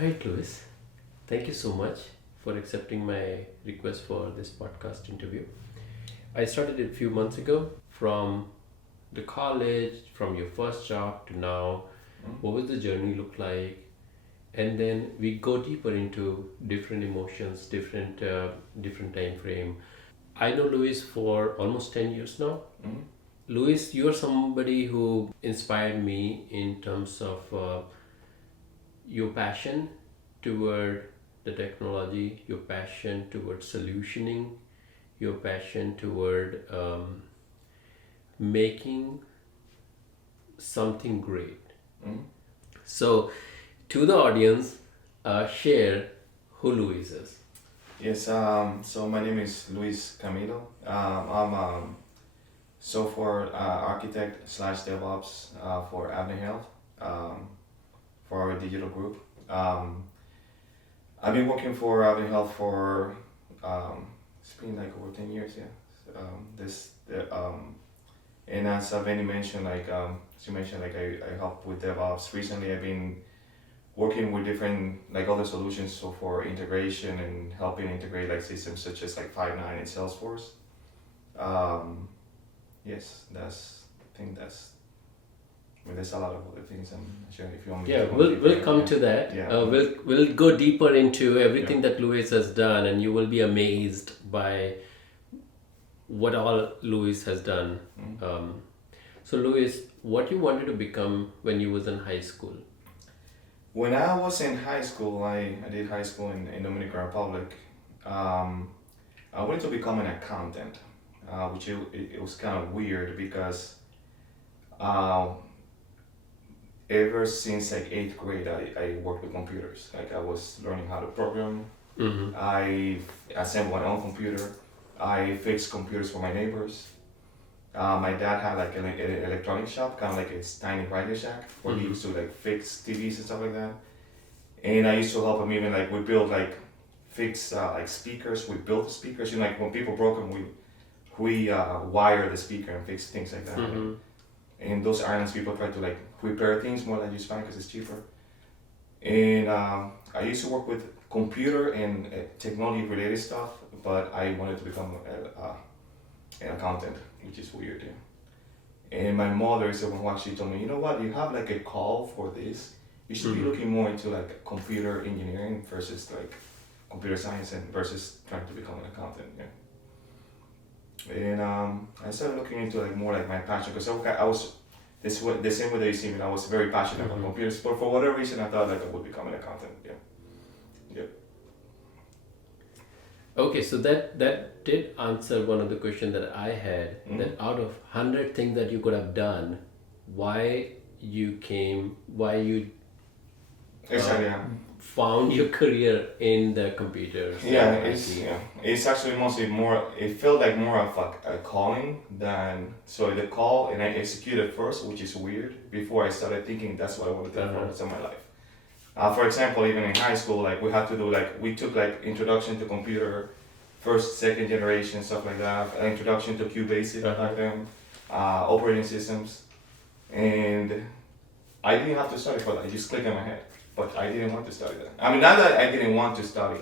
Right, Louis. Thank you so much for accepting my request for this podcast interview. I started it a few months ago from the college, from your first job to now. What was the journey look like? And then we go deeper into different emotions, different time frame. I know Louis for almost 10 years now. Mhm. Louis, you're somebody who inspired me in terms of your passion toward the technology, your passion toward solutioning, your passion toward making something great. Mhm. So, to the audience, share who Louis is. Yes, so my name is Luis Camilo. I'm software architect slash DevOps for AdventHealth for our digital group. I've been working for AdventHealth for it's been like over 10 years, yeah. And as Benny mentioned, as you mentioned, I help with DevOps. Recently, I've been working with different like other solutions so for integration and helping integrate like systems such as like Five9 and Salesforce. Yes, I think that's I mean, there's a lot of other things I'm sure if you want me Yeah, to go we'll deeper, come yeah. to that. Yeah. We'll go deeper into everything that Louis has done, and you will be amazed by what all Louis has done. So, Louis, what you wanted to become when you was in high school? When I was in high school, I did high school in Dominican Republic. I wanted to become an accountant, which it was kind of weird because uh, ever since like eighth grade, I worked with computers. Like I was learning how to program. Mm-hmm. I assembled my own computer. I fixed computers for my neighbors. My dad had like an electronic shop, kind of like his tiny Radio Shack, where he used to like fix TVs and stuff like that. And I used to help him even like we built like fix like speakers. We built the speakers. You know, like when people broke them, we wire the speaker and fix things like that. Mm-hmm. And those islands, people try to like repair things more than use fine because it's cheaper. And I used to work with computer and technology related stuff, but I wanted to become an accountant, which is weird. Yeah. And my mother is the one who actually told me, you know what, you have like a call for this. You should be looking more into like computer engineering versus like computer science and versus trying to become an accountant. Yeah. And I started looking into like more like my passion because I was the same way that you see me. I was very passionate about computers, but for whatever reason, I thought like I would become an accountant. Yeah. Yeah. Okay, so that did answer one of the questions that I had. That out of 100 things that you could have done, why you Exactly. Yeah. found your career in the computers? Yeah, and it's IT? it's actually mostly more. It felt like more of a calling than so the call, and I executed first, which is weird. Before I started thinking that's what I wanted to do for the rest of my life. For example, even in high school, like we had to do like we took like introduction to computer, first, second generation stuff like that. Introduction to QBasic back then, operating systems, and I didn't have to study for that. It just clicked in my head. But I didn't want to study that. I mean, not that I didn't want to study.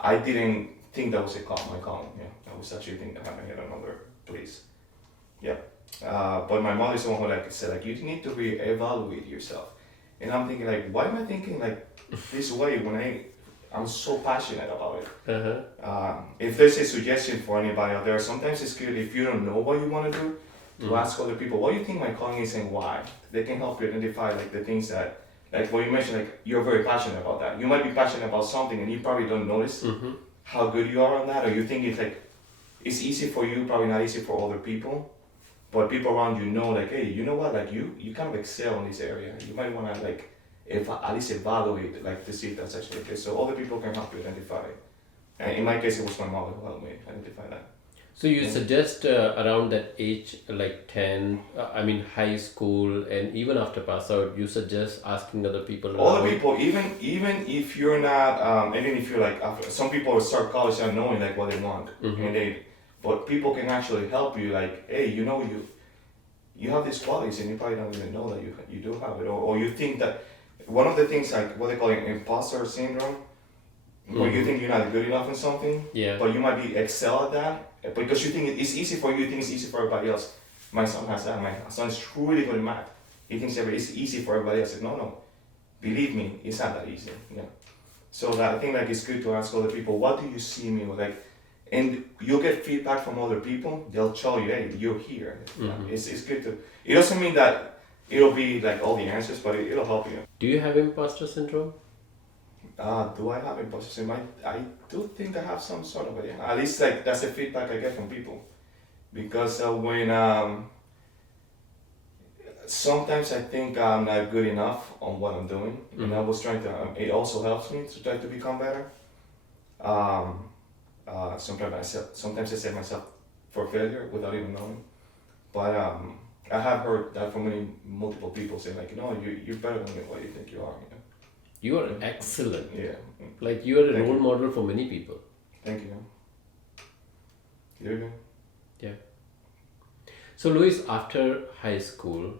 I didn't think that was my calling. Yeah, I was actually thinking that happened in another place. Yeah. But my mother is the one who like said like you need to reevaluate yourself, and I'm thinking like why am I thinking like this way when I'm so passionate about it. If there's a suggestion for anybody out there, sometimes it's good if you don't know what you want to do to ask other people what do you think my calling is and why. They can help you identify like the things that. Like what you mentioned, like you're very passionate about that. You might be passionate about something and you probably don't notice how good you are on that, or you think it's like it's easy for you, probably not easy for other people. But people around you know, like, hey, you know what, like you kind of excel in this area. You might want to like, if at least evaluate, like to see if that's actually the case. So other people can help you identify. And in my case, it was my mother who helped me identify that. So you suggest around that age, like 10, high school, and even after pass out, you suggest asking other people around? Other people, even if you're not, even if you're like, some people start college not knowing like what they want, but people can actually help you. Like, hey, you know, you have these qualities, and you probably don't even know that you do have it, or you think that one of the things like what they call imposter syndrome, where you think you're not good enough in something, but you might be excel at that because you think it's easy for you, you think it's easy for everybody else. My son has that. My son is really good at math. He thinks it's easy for everybody else. No, believe me, it's not that easy. Yeah. So that, I think like it's good to ask other people, what do you see me with? Like, and you'll get feedback from other people. They'll tell you, hey, you're here. It's good to. It doesn't mean that it'll be like all the answers, but it'll help you. Do you have imposter syndrome? Do I have imposter syndrome? I do think I have some sort of it. Yeah. At least like that's the feedback I get from people, because when sometimes I think I'm not good enough on what I'm doing, and I was trying to. It also helps me to try to become better. Sometimes I set myself for failure without even knowing, but I have heard that from multiple people saying like, no, you're better than what you think you are. You know? You are excellent. Yeah. Like you are a role model for many people. Thank you. You. Yeah. So Luis, after high school,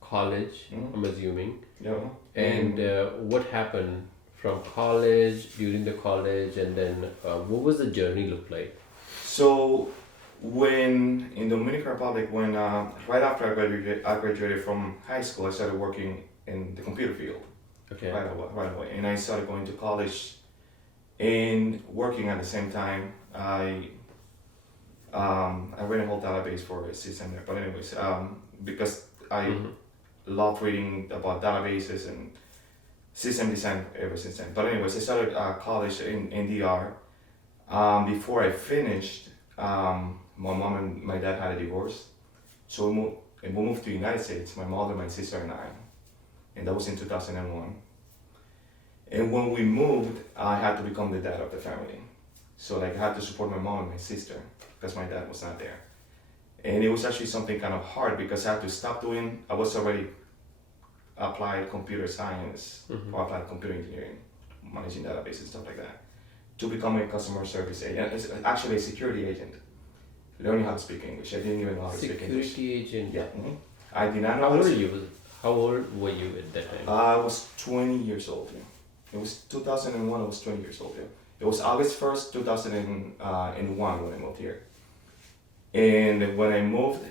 college, I'm assuming. Yeah. And what happened from college, during the college, and then what was the journey look like? So when in Dominican Republic, when right after I graduated from high school, I started working in the computer field. Okay. Right away, and I started going to college and working at the same time. I ran a whole database for a system there, but anyways, because I love reading about databases and system design ever since then. But anyways, I started college in DR. Before I finished, my mom and my dad had a divorce, so we moved to the United States. My mother, my sister, and I. And that was in 2001. And when we moved, I had to become the dad of the family. So like I had to support my mom and my sister because my dad was not there. And it was actually something kind of hard because I had to stop doing, I was already applied computer science or applied computer engineering, managing databases and stuff like that, to become a customer service agent. It's actually a security agent. Learning how to speak English. I didn't even know how to speak English. Security agent. Yeah. I did not know How old were you at that time? I was 20 years old. Yeah. It was 2001. I was 20 years old. Yeah. It was August 1st, 2001 when I moved here. And when I moved,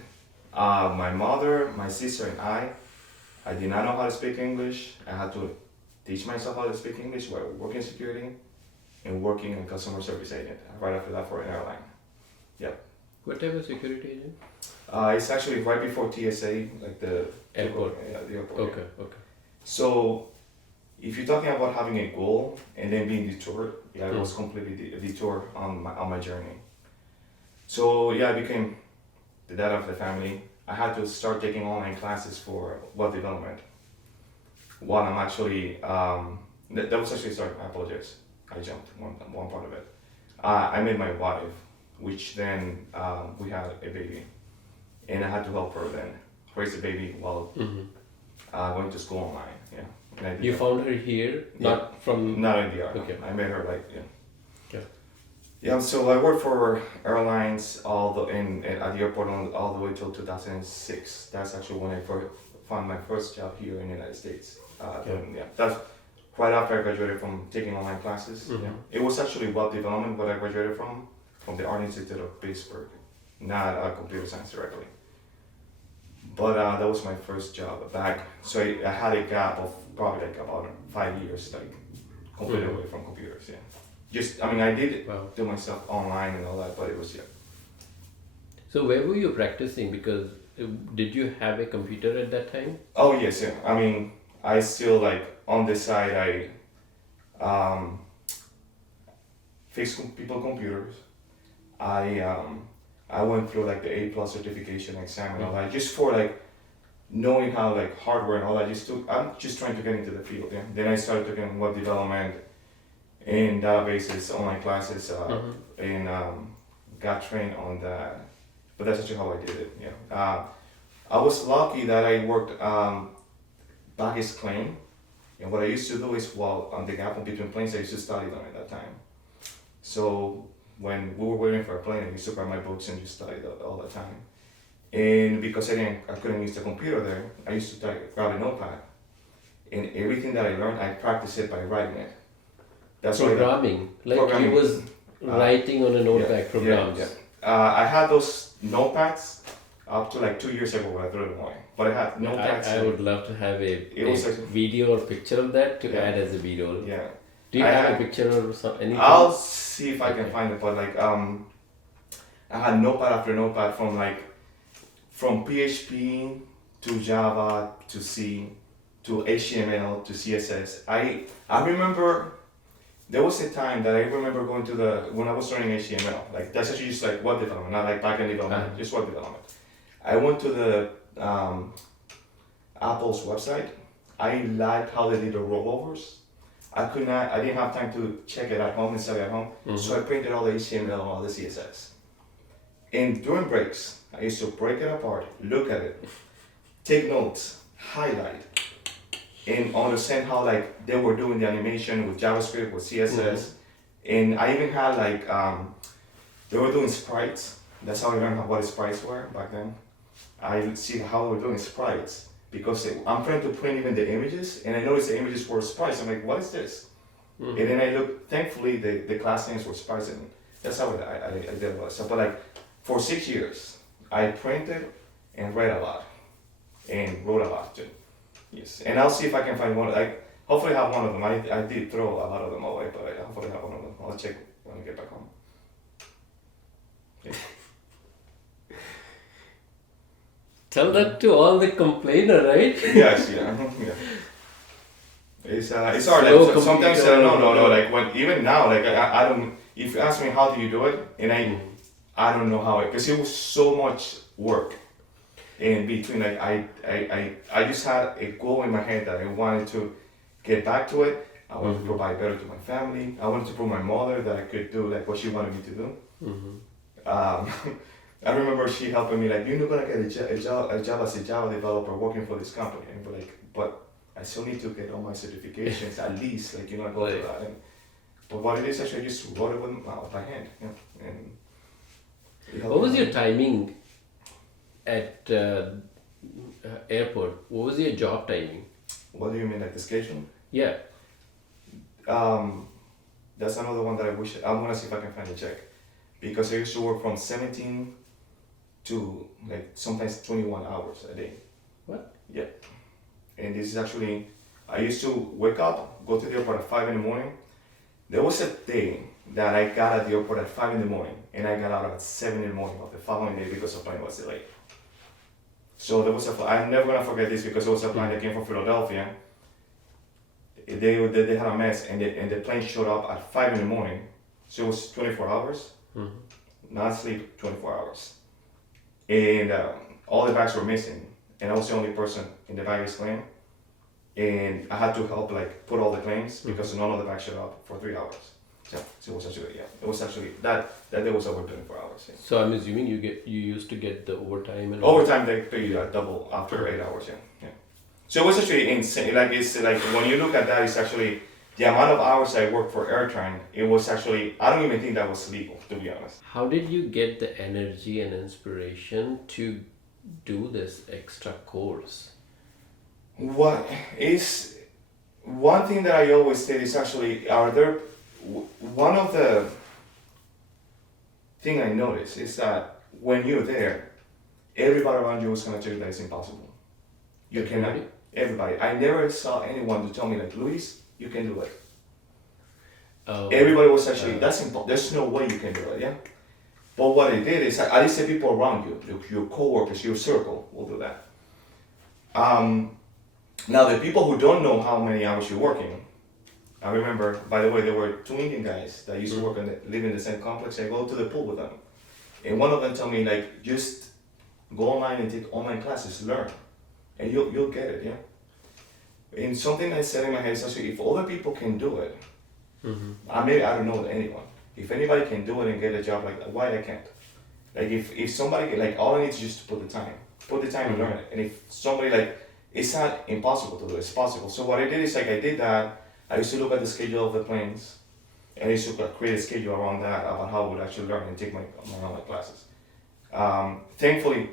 my mother, my sister, and I did not know how to speak English. I had to teach myself how to speak English while working in security and working in customer service agent. Right after that for an airline. Yep. What type of security agent? It's actually right before TSA, like the airport. Yeah, the airport. Okay, yeah. okay. So, if you're talking about having a goal and then being detoured, it was completely detoured on my journey. So yeah, I became the dad of the family. I had to start taking online classes for web development. While I'm actually, that was actually, sorry, I apologize. I jumped one part of it. I met my wife, which then we had a baby. And I had to help her then raise the baby while going to school online. Yeah. And I did you found her here, not from. Not in DR. Okay. I met her Yeah. Yeah. So I worked for airlines at the airport all the way till 2006. That's actually when I found my first job here in the United States. That's right after I graduated from taking online classes. Yeah. It was actually web development what I graduated from the Art Institute of Pittsburgh, not computer science directly. But that was my first job back. So I had a gap of probably like about 5 years, like completely away from computers. Yeah. I did do my stuff online and all that, but it was So where were you practicing? Because did you have a computer at that time? Oh yes, yeah. I still like on the side fix people computers. I went through like the A+ certification exam and all that, just for like knowing how like hardware and all that. I'm just trying to get into the field. Yeah. Then I started taking web development and databases, online classes, and got trained on that. But that's actually how I did it. Yeah. I was lucky that I worked baggage claim, and what I used to do is while on the gap in between planes, I used to study them at that time. So when we were waiting for a plane, I used to grab my books and just study all the time. And because I couldn't use the computer there, I used to grab a notepad and everything that I learned, I practice it by writing it. That's programming. He was writing on a notepad programs. I had those notepads up to like 2 years ago when I threw them away. But I had notepads. I would love to have a video or picture of that to add as a video. Yeah. Do you have a picture or anything? I'll see if I can find it. But like I had notepad after notepad from PHP to Java to C to HTML to CSS. I remember there was a time that I remember going to when I was learning HTML, like that's actually just like web development, not like backend development, just web development. I went to the Apple's website. I liked how they did the rollovers. I didn't have time to check it at home and study at home, so I printed all the HTML and all the CSS. And during breaks, I used to break it apart, look at it, take notes, highlight, and understand how like they were doing the animation with JavaScript, with CSS, and I even had like they were doing sprites. That's how I learned what sprites were back then. I would see how they were doing sprites because I'm trying to print even the images, and I noticed the images were sprites. I'm like, what is this? And then I look. Thankfully, the class names were sprites, and that's how I did it. So, but like for 6 years, I printed and read a lot, and wrote a lot too. Yes, and I'll see if I can find one. Hopefully I have one of them. I did throw a lot of them away, but I hopefully have one of them. I'll check when I get back home. Yeah. Tell that to all the complainer, right? Yes, yeah. It's hard. Like, sometimes no. Like when even now, like I don't. If you ask me how do you do it, and I don't know how because it was so much work. In between, like I just had a goal in my head that I wanted to get back to it. I wanted to provide better to my family. I wanted to prove my mother that I could do like what she wanted me to do. I remember she helping me like, you're not gonna get a Java developer working for this company, and but like, but I still need to get all my certifications at least, like I go to that. But what it is actually, I just wrote it with by hand. Yeah. And what was your timing at airport? What was your job timing? What do you mean, like the schedule? Yeah. That's another one that I'm gonna see if I can find a check, because I used to work from 17 to like sometimes 21 hours a day. What? Yeah. And this is actually, I used to wake up, go to the airport at 5 in the morning. There was a day that I got at the airport at 5 in the morning, and I got out at 7 in the morning of the following day because the plane was delayed. So there was I'm never gonna forget this because it was a plane that came from Philadelphia. They had a mess, and the plane showed up at 5 in the morning. So it was 24 hours, not sleep 24 hours. And all the bags were missing, and I was the only person in the baggage claim. And I had to help like put all the claims because none of the bags showed up for 3 hours. So it was actually that day was over 24 hours. Yeah. So I'm assuming you used to get the overtime and overtime. They pay you double after 8 hours. Yeah. So it was actually insane. Like it's like when you look at that, it's actually the amount of hours I worked for AirTran. It was actually, I don't even think that was legal, to be honest. How did you get the energy and inspiration to do this extra course? What is one thing that I always say is actually, one of the thing I noticed is that when you're there, everybody around you is going to tell you that it's impossible. You cannot. Everybody. I never saw anyone to tell me like, Luis, you can do it. Everybody was actually, that's impossible. There's no way you can do it, yeah? But what I did is, at least the people around you, your coworkers, your circle, will do that. Now, the people who don't know how many hours you're working, I remember, by the way, there were 2 Indian guys that used to live in the same complex. I go to the pool with them. And one of them told me, like, just go online and take online classes, learn. And you'll get it, yeah? And something I said in my head is actually, if other people can do it, I don't know anyone. If anybody can do it and get a job, like, why I can't? Like, if somebody, like, all I need is just to put the time and learn it. And if somebody, like, it's not impossible to do, it's possible. So what I did is, like, I did that. I used to look at the schedule of the planes, and I used to create a schedule around that, about how I would actually learn and take my online classes. Thankfully,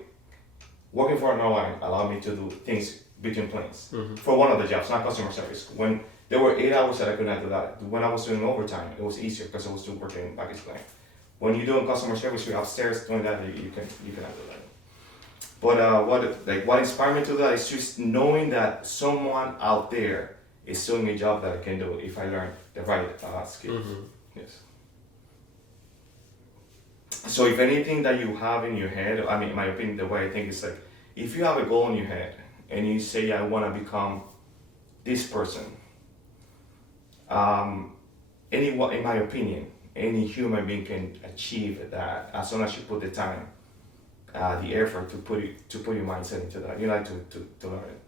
working for an airline allowed me to do things between planes Mm-hmm. for one of the jobs, not customer service. When there were 8 hours that I could not do that. When I was doing overtime, it was easier because I was still working baggage claim. When you're doing customer service, you're upstairs doing that, you cannot do that. But what inspired me to that is just knowing that someone out there is doing a job that I can do if I learn the right skills. Mm-hmm. Yes. So if anything that you have in your head, I mean, in my opinion, the way I think is like, if you have a goal in your head and you say, I want to become this person, in my opinion, any human being can achieve that as long as you put the time, the effort to put your mindset into that. You like to learn it.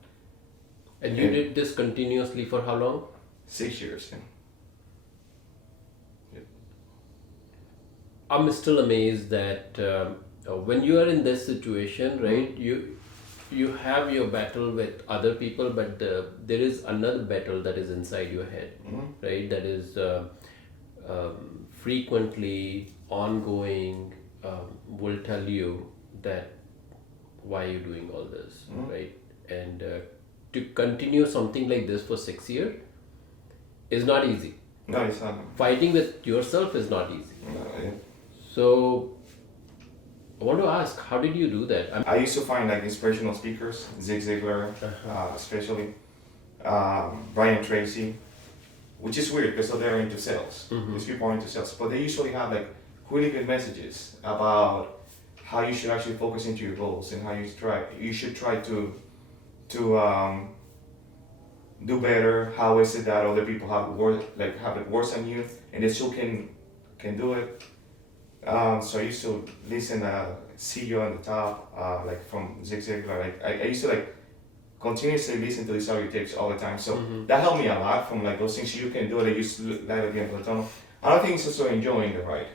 And you did this continuously for how long? 6 years. Yeah. I'm still amazed that when you are in this situation, right? You have your battle with other people, but there is another battle that is inside your head, right? That is frequently ongoing. Will tell you that why you're doing all this, right? And to continue something like this for 6 years is not easy. No, it's not. Fighting with yourself is not easy. No, yeah. So I want to ask, how did you do that? I used to find like inspirational speakers, Zig Ziglar, especially, Brian Tracy, which is weird because they're into sales. These people are into sales, but they usually have like really good messages about how you should actually focus into your goals and how you should try to do better. How is it that other people have it worse than you and they still can do it? So I used to listen See You on the Top, like from Zig Ziglar. Like I used to like continuously listen to these audio tapes all the time. So that helped me a lot from like those things you can do. I used to light again for the tunnel. Another thing is also enjoying the ride.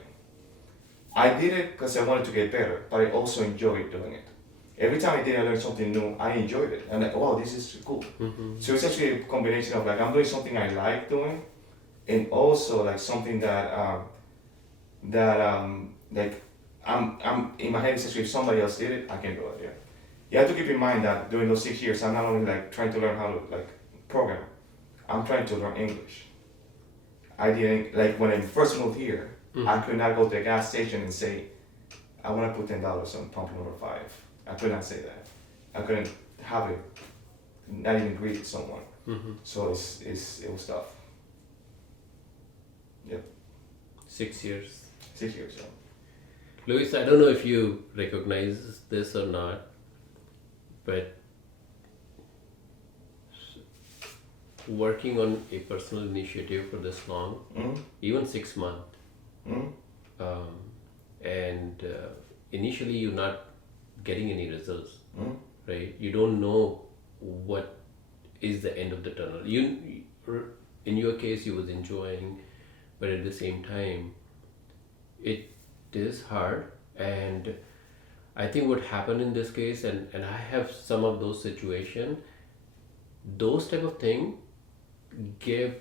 I did it because I wanted to get better, but I also enjoyed doing it. Every time I did, I learned something new. I enjoyed it. And like, wow, this is cool. So it's actually a combination of like I'm doing something I like doing, and also like something that like I'm in my head. It's actually if somebody else did it, I can do it. Yeah. You have to keep in mind that during those 6 years, I'm not only like trying to learn how to like program. I'm trying to learn English. I didn't like when I first moved here. I could not go to a gas station and say, I want to put $10 on pump number 5. I could not say that. I couldn't have it, not even greet someone. So it was tough. Yep. 6 years. 6 years, yeah. Luis, I don't know if you recognize this or not, but working on a personal initiative for this long, even 6 months, and initially you're not getting any results, right? You don't know what is the end of the tunnel. In your case, you was enjoying, but at the same time, it is hard. And I think what happened in this case, and I have some of those situations, those type of things give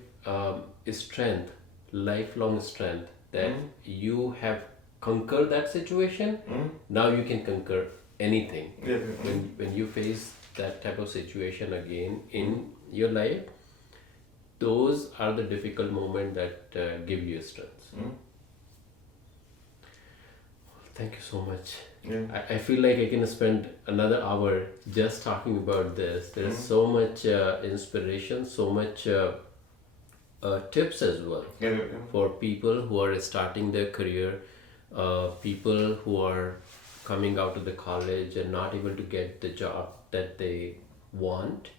strength, lifelong strength, that you have conquered that situation. Now you can conquer anything. Yeah. When you face that type of situation again in your life, those are the difficult moments that give you strength. Thank you so much. Yeah. I feel like I can spend another hour just talking about this. There's so much inspiration, so much tips as well for people who are starting their career, people who are coming out of the college and not able to get the job that they want.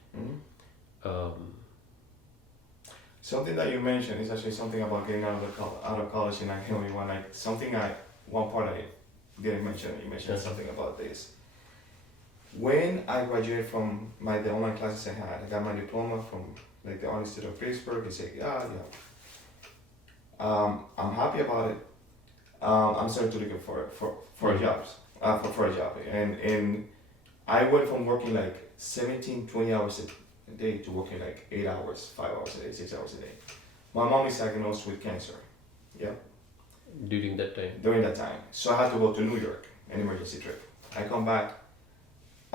Something that you mentioned is actually something about getting out of college, and I can only one like something one part I didn't mention. You mentioned something about this. When I graduated from the online classes I had, I got my diploma from like the Art Institute of Pittsburgh. I said, I'm happy about it. I'm starting to look for a job, and I went from working like 17, 20 hours a day to working like 8 hours, 5 hours a day, 6 hours a day. My mom is diagnosed with cancer. Yeah. During that time. During that time, so I had to go to New York, an emergency trip. I come back.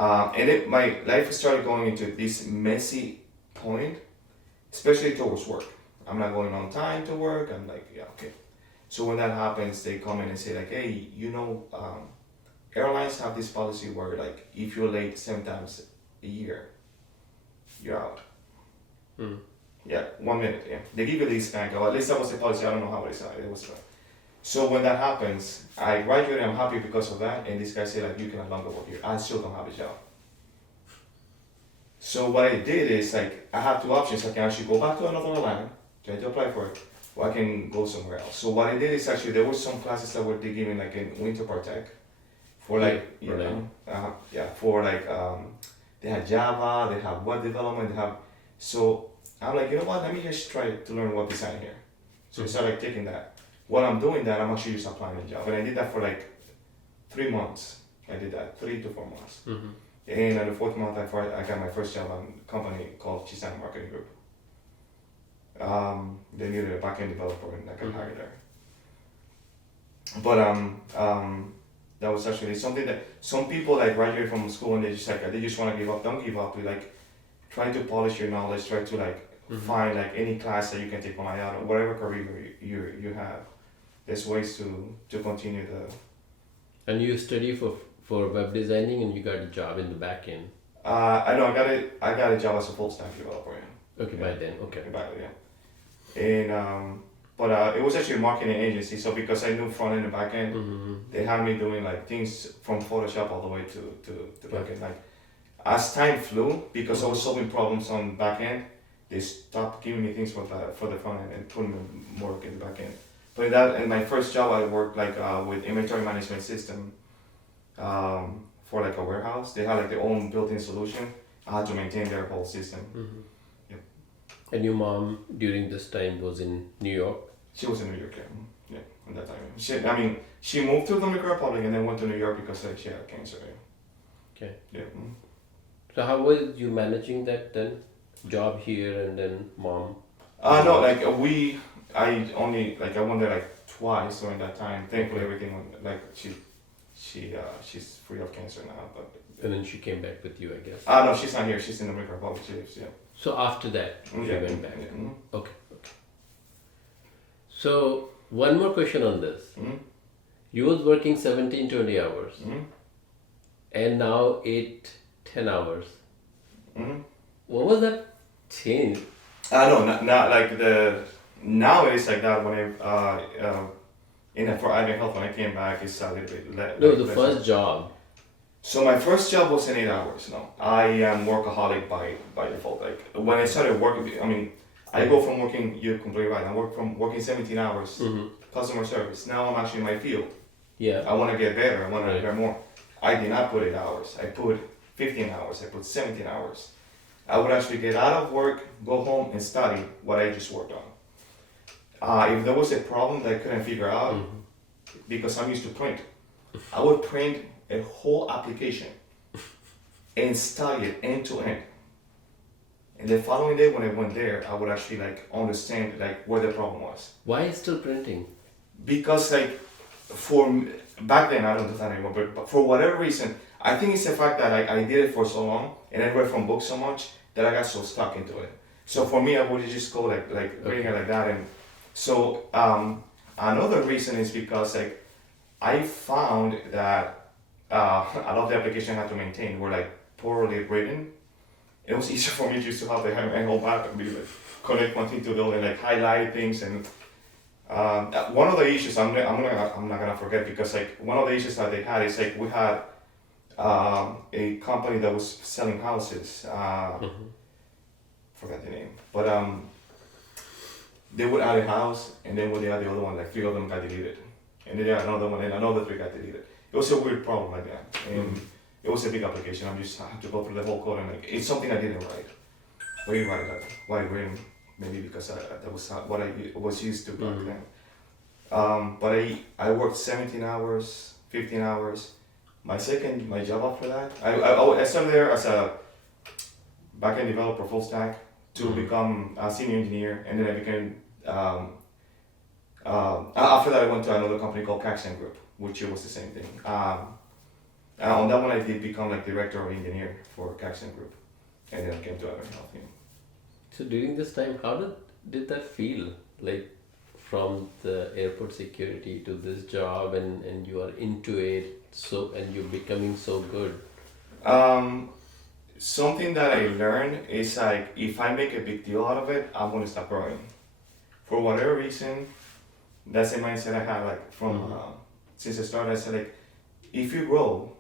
My life started going into this messy point, especially towards work. I'm not going on time to work. I'm like, yeah, okay. So when that happens, they come in and say like, hey, airlines have this policy where like if you're late 7 times a year, you're out. Yeah, 1 minute. Yeah, they give you this kind of. At least that was the policy. I don't know how it is. It was. So when that happens, I graduated. I'm happy because of that. And this guy said like, you can no longer work here. I still don't have a job. So what I did is like I have 2 options. I can actually go back to another line, try to apply for it, or I can go somewhere else. So what I did is actually there were some classes that were they giving like in Winter Tech for like for like they had Java, they have web development, they have so I'm like, you know what, let me just try to learn web design here. So I started like taking that. While I'm doing that, I'm actually just applying a job. And I did that for like 3 months. I did that 3 to 4 months. And in the 4th month, I got my first job on a company called Chisana Marketing Group. They needed a backend developer and I got hired there. But that was actually something that some people like graduate from school and they just want to give up. Don't give up. Like try to polish your knowledge. Try to like find like any class that you can take on out or whatever career you have. There's ways to continue the. And you study for web designing and you got a job in the back end. I know I got a job as a full stack developer. Yeah. Okay, by then. Okay. Back then, yeah. And but it was actually a marketing agency. So because I knew front end and back end, they had me doing like things from Photoshop all the way to back end. Like as time flew, because I was solving problems on back end, they stopped giving me things for the front end and putting more work in the back end. But in my first job, I worked like with inventory management system for like a warehouse. They had like their own built-in solution. I had to maintain their whole system. Yep. And your mom during this time was in New York? She was in New York, yeah, at that time. She moved to the Dominican Republic and then went to New York because she had cancer. Yeah. Okay. Yeah. So how were you managing that then? Job here and then mom? No, like I went there like twice during that time. Thankfully, everything went like she's free of cancer now. But and then she came back with you, I guess. No, she's not here. She's in the Dominican Republic. She lives, yeah. So after that, she went back. Yeah. Okay. So one more question on this. You was working 17-20 hours, and now 8-10 hours. What was that change? No, not like now it is like that when for AdventHealth when I came back it's a little bit less. No, the first job. So my first job was in 8 hours. No, I am workaholic by default. Like when I started working, I go from working. You're completely right. I work from working 17 hours customer service. Now I'm actually in my field. Yeah. I want to get better. I want to learn more. I did not put 8 hours. I put 15 hours. I put 17 hours. I would actually get out of work, go home, and study what I just worked on. If there was a problem that I couldn't figure out, because I'm used to print, I would print a whole application and study it end to end. And the following day when I went there, I would actually like understand like where the problem was. Why is still printing? Because like back then I don't do that anymore, but for whatever reason, I think it's the fact that I did it for so long and I read from books so much that I got so stuck into it. So for me, I would just go like reading it like that. And so another reason is because like I found that a lot of the application I had to maintain were like poorly written. It was easier for me just to have the angle back and be like connect one thing to the other and like highlight things. And one of the issues I'm not gonna forget, because like one of the issues that they had is like we had a company that was selling houses. Forgot the name, but they would add a house, and then when they add the other one, like 3 of them got deleted, and then they had another one, and another 3 got deleted. It was a weird problem like that, and it was a big application. I had to go through the whole code, and like it's something I didn't write. Why you write that? Why written? Maybe because that was what I was used to back then. But I worked 17 hours, 15 hours. My job after that, I started there as a backend developer, full stack, to become a senior engineer, and then I became. After that, I went to another company called Careerjourney Group, which was the same thing. On that one, I did become like director of engineer for Caxton Group, and then I came to AdventHealth. So during this time, how did that feel? Like from the airport security to this job, and you are into it, so and you're becoming so good. Something that I learned is like if I make a big deal out of it, I'm gonna stop growing. For whatever reason, that's the mindset I had like from since I started. I said like, if you grow,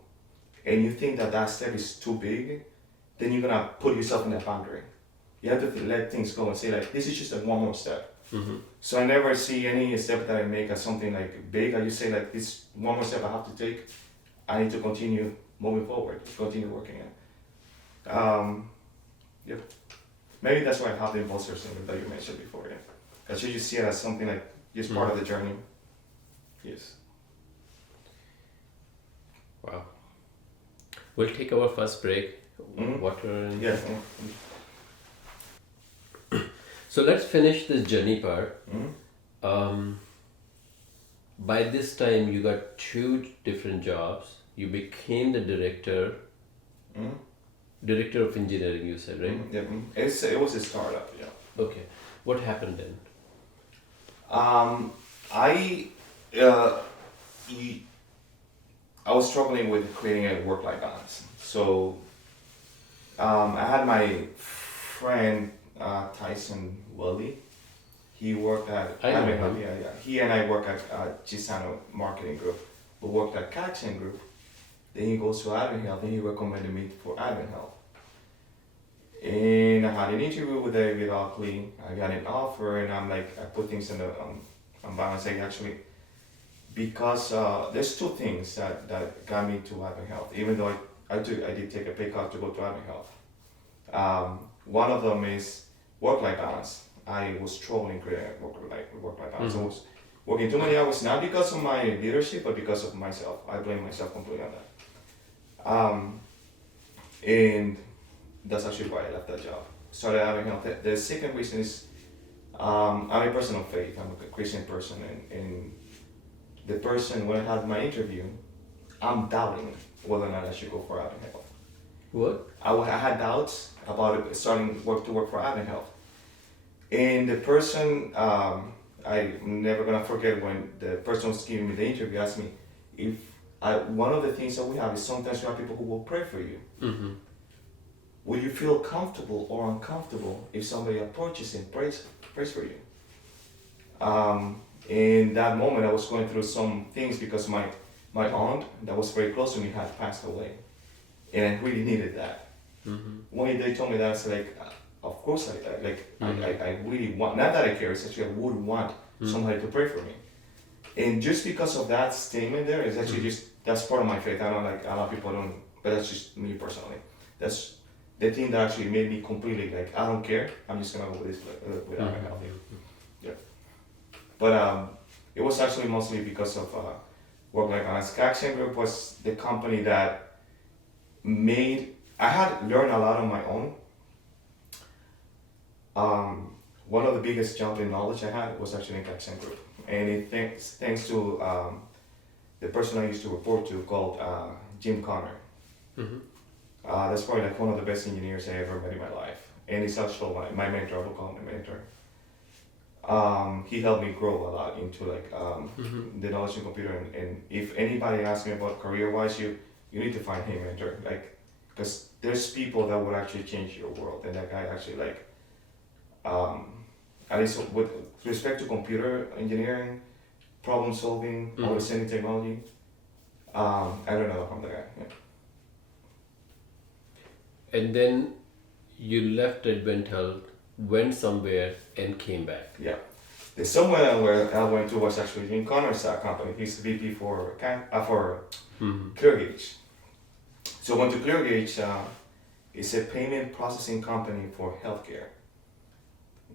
and you think that that step is too big, then you're gonna put yourself in that boundary. You have to let things go and say like, this is just like one more step. So I never see any step that I make as something like big. I just say like, this one more step I have to take. I need to continue moving forward, continue working it. Yep. Maybe that's why I have the imposter syndrome that you mentioned before. Yeah, because you just see it as something like just part of the journey. Yes. Wow. We'll take our first break. Water and Yeah. So let's finish this journey part. By this time, you got 2 different jobs. You became the director of engineering, you said, right? Yeah. It was a startup. Yeah. Okay. What happened then? I was struggling with creating a work-life balance. So I had my friend Tyson Willie. He worked at AdventHealth. Yeah. He and I work at Gisano Marketing Group. We worked at Caxton Group. Then he goes to AdventHealth and he recommended me for AdventHealth. And I had an interview with David Oakley. I got an offer, and I'm like, I put things in the on balance. Like actually, because there's 2 things that got me to AdventHealth. Even though I did take a pay cut to go to AdventHealth. One of them is work-life balance. I was struggling creating work-life balance. I was working too many hours, not because of my leadership, but because of myself. I blame myself completely on that. And that's actually why I left that job. Started AdventHealth. The second reason is I'm a person of faith. I'm a Christian person, and the person when I had my interview, I'm doubting whether or not I should go for AdventHealth. What? I had doubts about starting work for AdventHealth. And the person, I'm never gonna forget when the person was giving me the interview asked me if one of the things that we have is sometimes you have people who will pray for you. Will you feel comfortable or uncomfortable if somebody approaches and prays for you? In that moment, I was going through some things because my aunt that was very close to me had passed away, and I really needed that. When they told me that, I was like, of course I really want, not that I care, it's actually I would want somebody to pray for me. And just because of that statement there, is actually just, that's part of my faith. I don't like, a lot of people don't, but that's just me personally. That's the thing that actually made me completely like, I don't care, I'm just gonna go with this without my health. Yeah. But it was actually mostly because of work-life balance. Caxton Group was the company that I had learned a lot on my own. One of the biggest jump in knowledge I had was actually in Caxton Group, and thanks to the person I used to report to called Jim Connor. That's probably like one of the best engineers I ever met in my life, and he's also my mentor. I will call him my mentor. He helped me grow a lot into like the knowledge in computer, and if anybody asks me about career-wise, you need to find him mentor, like, because there's people that would actually change your world, and that guy actually like, at least with respect to computer engineering, problem solving, understanding technology, I learned a lot from the guy. Yeah. And then you left AdventHealth, went somewhere, and came back. Yeah. The somewhere where I went to was actually Jim Connor's company. He's the VP for ClearGauge. So I went to ClearGauge. It's a payment processing company for healthcare.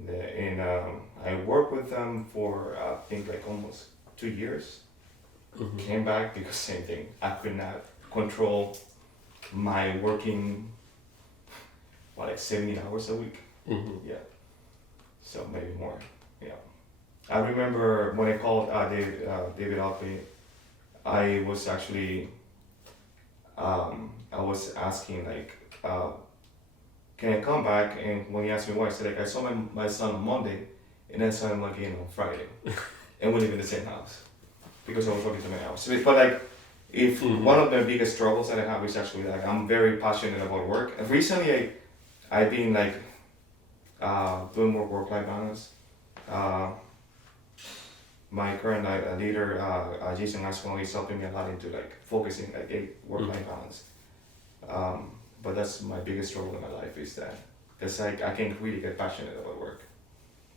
And I worked with them for I think like almost 2 years. Came back because same thing. I could not control my working like 70 hours a week. Yeah. So maybe more. Yeah. I remember when I called David Oakley, I was actually I was asking like, can I come back? And when he asked me why, I said like I saw my son on Monday, and then saw him again on Friday, and we live in the same house because I was working too many hours. But like, if one of the biggest struggles that I have is actually like I'm very passionate about work. And recently, I've been like doing more work-life balance. My current leader, Jason Aswell, is helping me a lot into like focusing like work-life balance. But that's my biggest struggle in my life is that because I can't really get passionate about work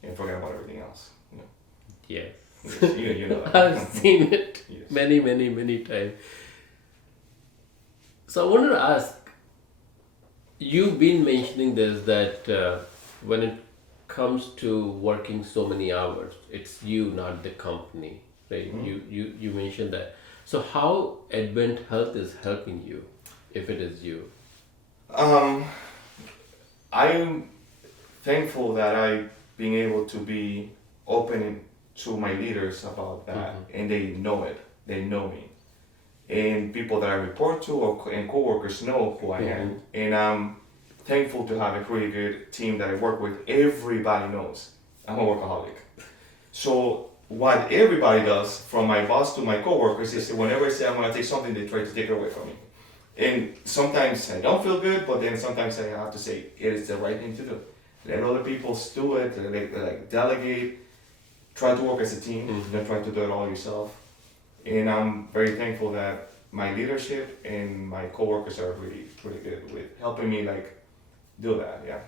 and forget about everything else. You know? Yes. You know that. I've seen it Yes. many times. So I wanted to ask, you've been mentioning this that when it comes to working so many hours, it's you, not the company, right? You mentioned that. So how AdventHealth is helping you, if it is you? I'm thankful that I've been able to be open to my leaders about that, and they know it. They know me, and people that I report to and coworkers know who I am, and I'm thankful to have a pretty good team that I work with. Everybody knows I'm a workaholic. So what everybody does, from my boss to my coworkers, is that whenever I say I'm gonna take something, they try to take it away from me. And sometimes I don't feel good, but then sometimes I have to say it is the right thing to do. Let other people do it, like delegate, try to work as a team, don't try to do it all yourself. And I'm very thankful that my leadership and my coworkers are really good with helping me like do that. Yeah.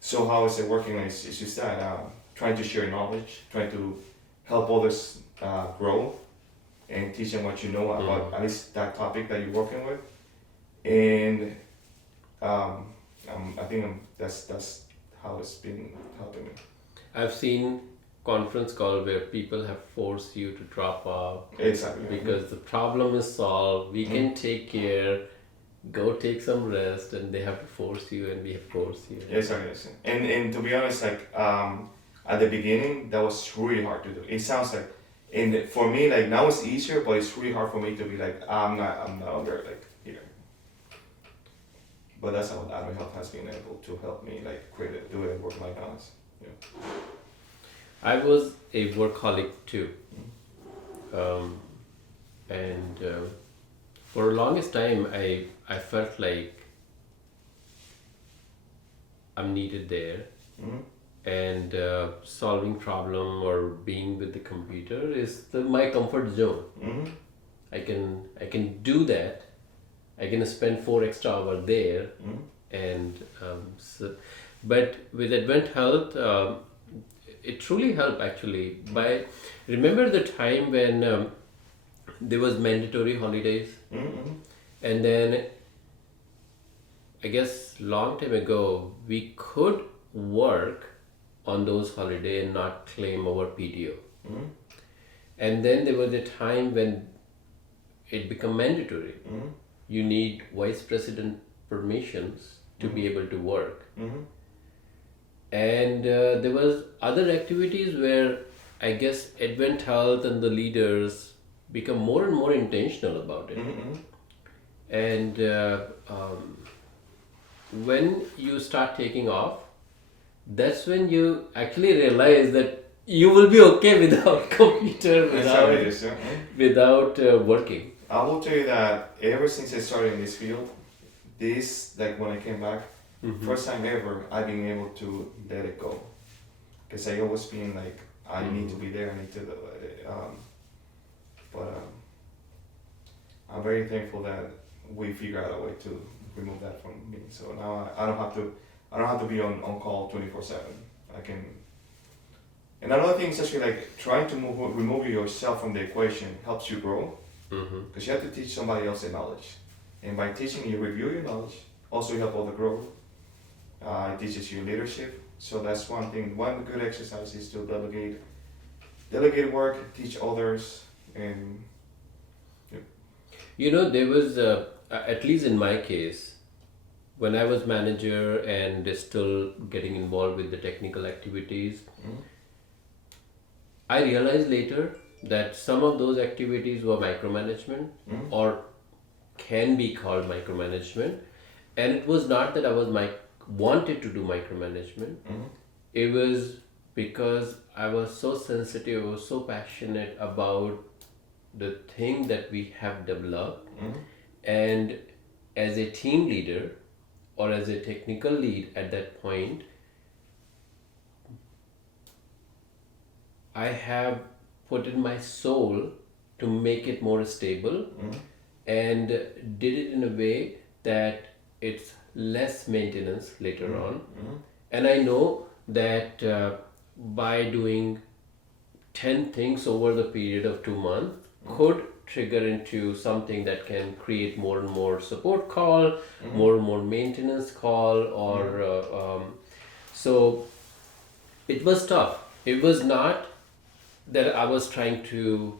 So how is it working? It's just that trying to share knowledge, trying to help others grow, and teach them what you know about at least that topic that you're working with. And I think that's how it's been helping me. I've seen conference call where people have forced you to drop out Exactly. because the problem is solved. We can take care. Go take some rest, and they have to force you, and we have forced you. Exactly. And to be honest, like at the beginning, that was really hard to do. It sounds like, and for me, like now it's easier, but it's really hard for me to be like, I'm not under like here. But that's how AdventHealth has been able to help me like do it work-life balance. Yeah. I was a workaholic too, and for the longest time, I felt like I'm needed there, and solving problem or being with the computer is my comfort zone. I can do that. I can spend 4 extra hours there, and but with AdventHealth, it truly helped actually. Remember the time when there was mandatory holidays, and then I guess long time ago we could work on those holidays and not claim our PTO. And then there was a time when it became mandatory. You need vice president permissions to be able to work. And there was other activities where I guess AdventHealth and the leaders become more and more intentional about it. And when you start taking off, that's when you actually realize that you will be okay without computer, without working. I will tell you that ever since I started in this field, like when I came back, first time ever, I've been able to let it go. Because I always been like, I need to be there, I need to, I'm very thankful that we figured out a way to remove that from me. So now I don't have to be on call 24/7. I can. And another thing is actually like trying to remove yourself from the equation helps you grow. Because you have to teach somebody else the knowledge. And by teaching, you review your knowledge. Also, you help other grow. It teaches you leadership. So that's one thing. One good exercise is to delegate work, teach others, and. Yeah. You know, there was at least in my case, when I was manager and still getting involved with the technical activities, I realized later that some of those activities were micromanagement or can be called micromanagement. And it was not that I was wanted to do micromanagement. It was because I was so sensitive, I was so passionate about the thing that we have developed. And as a team leader or as a technical lead at that point, I have put in my soul to make it more stable and did it in a way that it's less maintenance later on. And I know that by doing 10 things over the period of 2 months could trigger into something that can create more and more support call, more and more maintenance call, or so it was tough. It was not that I was trying to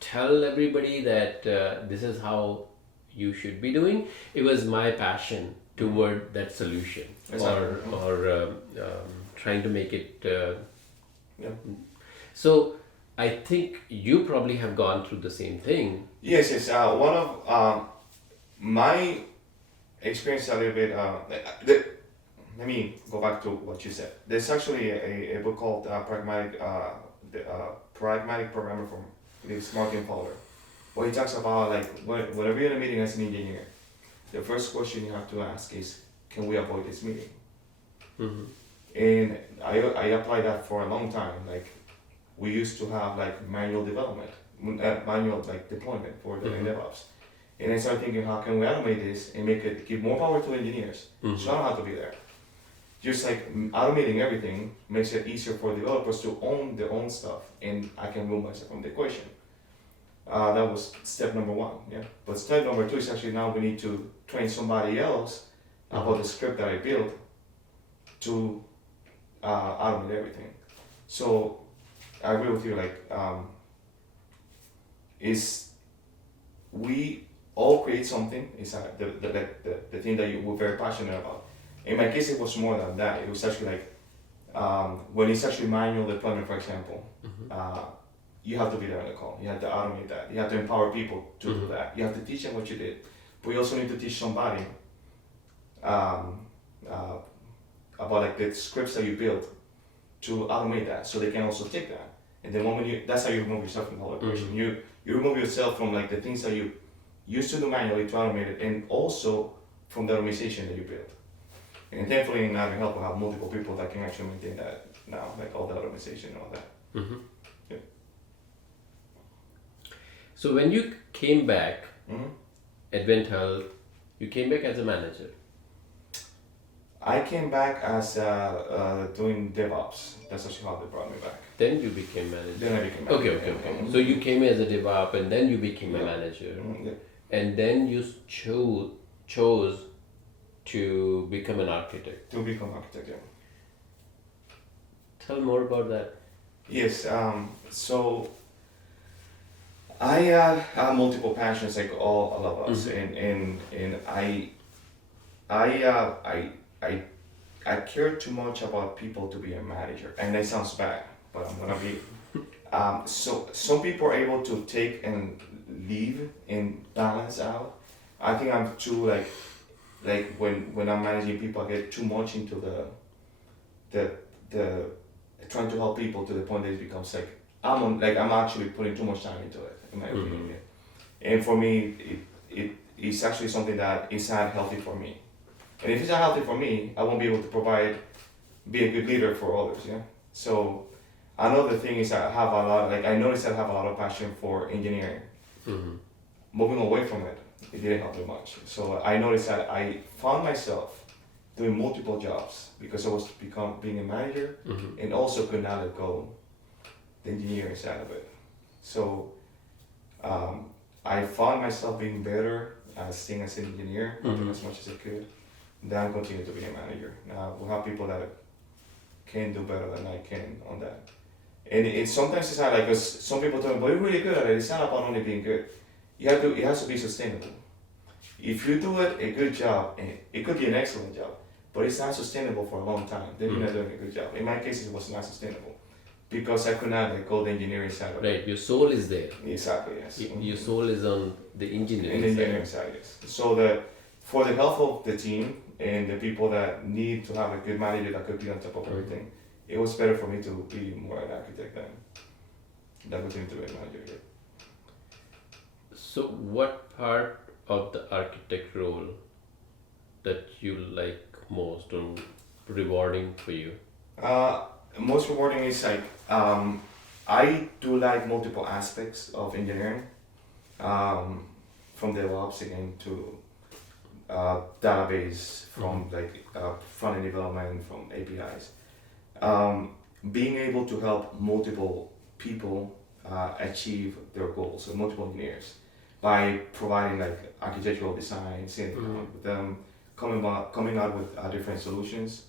tell everybody that this is how you should be doing. It was my passion toward that solution, or trying to make it. So I think you probably have gone through the same thing. Yes, yes. One of my experience a little bit. Let me go back to what you said. There's actually a book called Pragmatic Programmer from this Martin Fowler, where he talks about like whenever you're in a meeting as an engineer, the first question you have to ask is, can we avoid this meeting? And I applied that for a long time. Like we used to have like manual development, manual like deployment for the DevOps. And I started thinking, how can we automate this and make it give more power to engineers? So I don't have to be there. Just like automating everything makes it easier for developers to own their own stuff, and I can remove myself from the equation. That was step number one, yeah. But step number two is actually now we need to train somebody else about the script that I built to automate everything. So I agree with you, like, is we all create something, is the thing that you were very passionate about. In my case, it was more than that. It was actually like, when it's actually manual deployment, for example, you have to be there on the call. You have to automate that. You have to empower people to do that. You have to teach them what you did. But you also need to teach somebody about like the scripts that you built to automate that, so they can also take that. And then that's how you remove yourself from the whole equation. You remove yourself from like the things that you used to do manually to automate it, and also from the organization that you built. And thankfully in AdventHealth we have multiple people that can actually maintain that now, like all the automation and all that. Yeah. So when you came back, AdventHealth, you came back as a manager. I came back as doing DevOps. That's actually how they brought me back. Then you became manager. Then I became manager. Okay. So you came as a DevOps and then you became a manager. Yeah. And then you chose to become an architect. To become architect, yeah. Tell more about that. Yes, so I have multiple passions like all of us, and I care too much about people to be a manager, and that sounds bad, but I'm gonna be. So some people are able to take and leave and balance out. I think I'm too like when I'm managing people, I get too much into the trying to help people to the point that it becomes like I'm actually putting too much time into it, in my opinion. And for me, it's actually something that is not healthy for me. And if it's not healthy for me, I won't be able to be a good leader for others. Yeah. So another thing is I noticed I have a lot of passion for engineering. Moving away from it, it didn't help me much. So I noticed that I found myself doing multiple jobs because I was being a manager and also could not let go the engineering side of it. So I found myself being better at staying as an engineer, as much as I could. Then I continued to be a manager. Now we have people that can do better than I can on that. And sometimes it's not like, cause some people tell me, but you're really good at it. It's not about only being good. It has to be sustainable. If you do a good job, and it could be an excellent job, but it's not sustainable for a long time, then you're not doing a good job. In my case, it was not sustainable. because I could not like go the engineering side of it. Right, your soul is there. Exactly, yes. Your soul is on the In engineering the side. engineering side, yes. So that for the health of the team and the people that need to have a good manager that could be on top of everything, it was better for me to be more an architect than continue to be a manager. Yeah. So what part of the architect role that you like most or rewarding for you? Most rewarding is like I do like multiple aspects of engineering, from DevOps again to database, from like front-end development, from APIs. Being able to help multiple people achieve their goals, so multiple engineers, by providing like architectural design, sitting down with them, coming out with different solutions.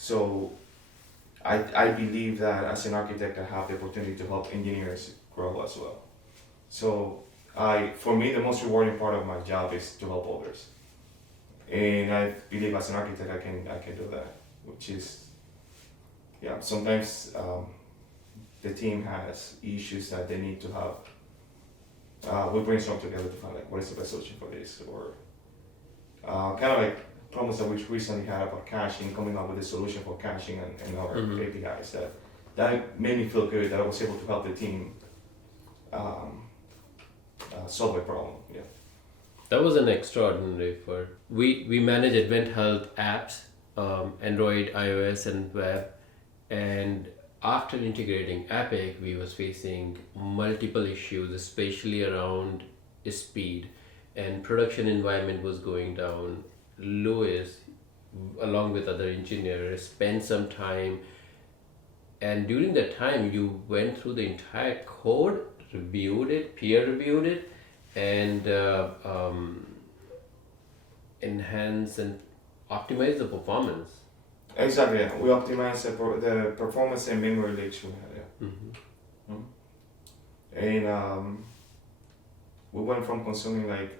So I believe that as an architect I have the opportunity to help engineers grow as well. So for me the most rewarding part of my job is to help others. And I believe as an architect I can do that, which is, yeah, sometimes the team has issues that they need to have. We brainstorm together to find like what is the best solution for this, or kind of like problems that we recently had about caching, coming up with a solution for caching and our APIs. That made me feel good that I was able to help the team solve a problem. Yeah. That was an extraordinary effort. We manage AdventHealth apps, Android, iOS, and web, and after integrating Epic, we was facing multiple issues, especially around speed, and production environment was going down. Louis, along with other engineers, spent some time, and during that time, you went through the entire code, reviewed it, peer reviewed it, and enhance and optimize the performance. Exactly. Yeah. We optimize the performance and memory leaks we had. Yeah. And we went from consuming like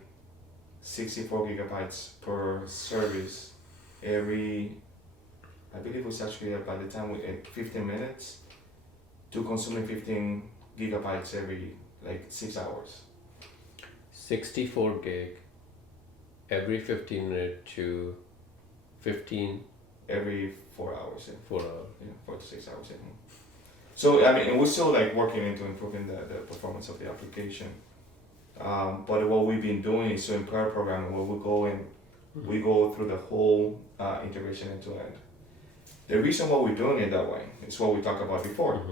64 gigabytes per service every, I believe it was actually by the time we had 15 minutes, to consuming 15 gigabytes every like 6 hours. 64 gig every 15 minutes to 15 every 4 hours. Yeah. 4 hours. Yeah, 4 to 6 hours. Yeah. So I mean, and we're still like working into improving the performance of the application. But what we've been doing is so in pair programming where we go and we go through the whole integration end to end. The reason why we're doing it that way is what we talked about before.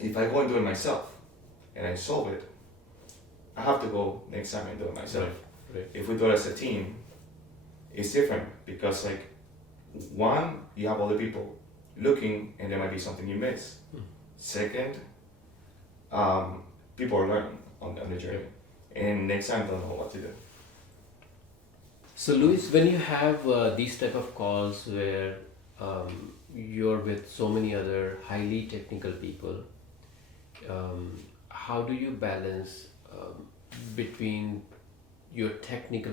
If I go and do it myself and I solve it, I have to go next time and do it myself. Right. If we do it as a team, it's different because like one, you have other people looking and there might be something you miss. Second, people are learning on the journey and next time don't know what to do. So Luis, when you have these type of calls where you're with so many other highly technical people, how do you balance between your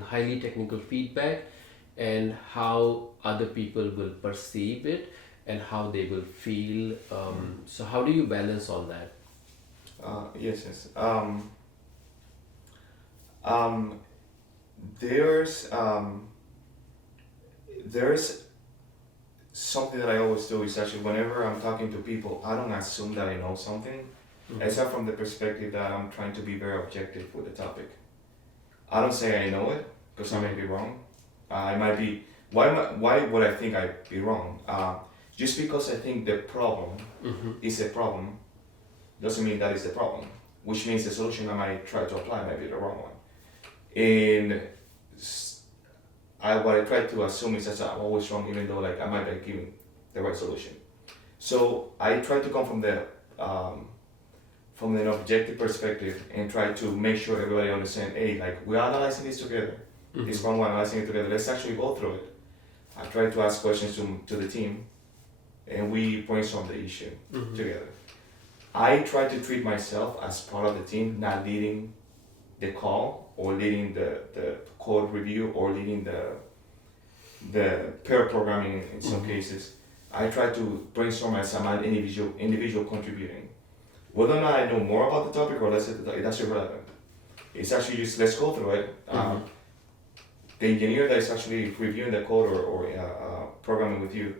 highly technical feedback and how other people will perceive it and how they will feel? So how do you balance all that? Yes. There's something that I always do is actually whenever I'm talking to people, I don't assume that I know something, except from the perspective that I'm trying to be very objective with the topic. I don't say I know it because I may be wrong. I might be. Why would I think I'd be wrong? Just because I think the problem is a problem doesn't mean that is the problem, which means the solution I might try to apply might be the wrong one. And what I try to assume is that I'm always wrong, even though like I might be giving the right solution. So I try to come from an objective perspective and try to make sure everybody understands, hey, like we're analyzing this together. This one we're analyzing it together. Let's actually go through it. I try to ask questions to the team and we brainstorm the issue together. I try to treat myself as part of the team, not leading the call or leading the code review or leading the pair programming in some cases. I try to brainstorm as I'm an individual contributing. Whether or not I know more about the topic or less, that's irrelevant. It's actually just, let's go through it. The engineer that is actually reviewing the code or programming with you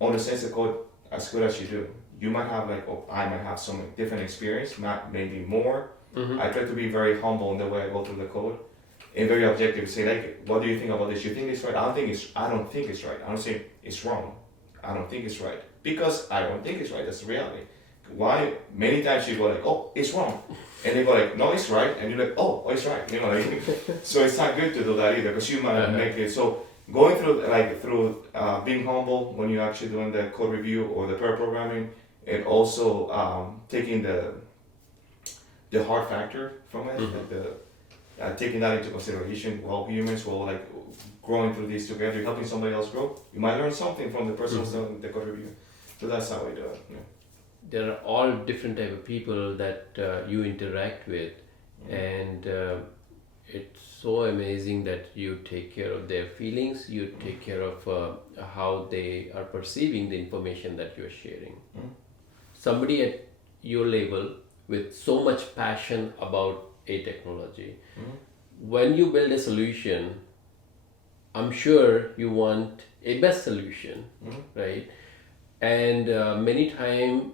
understands the code as good as you do. You might have I might have some different experience, maybe more. I try to be very humble in the way I go through the code and very objective. Say what do you think about this? You think it's right? I don't think it's right. I don't say it's wrong. I don't think it's right because I don't think it's right. That's the reality. Why? Many times you go oh, it's wrong, and they go no, it's right, and you're oh, it's right. So it's not good to do that either because you might make it so. Going through being humble when you're actually doing the code review or the pair programming, and also taking the hard factor from it, taking that into consideration. Well, humans will growing through this together, helping somebody else grow. You might learn something from the person who's doing the code review. So that's how we do it. Yeah. There are all different type of people that you interact with, and it's so amazing that you take care of their feelings, you take care of how they are perceiving the information that you are sharing. Somebody at your level with so much passion about a technology, when you build a solution, I'm sure you want a best solution, right? And many times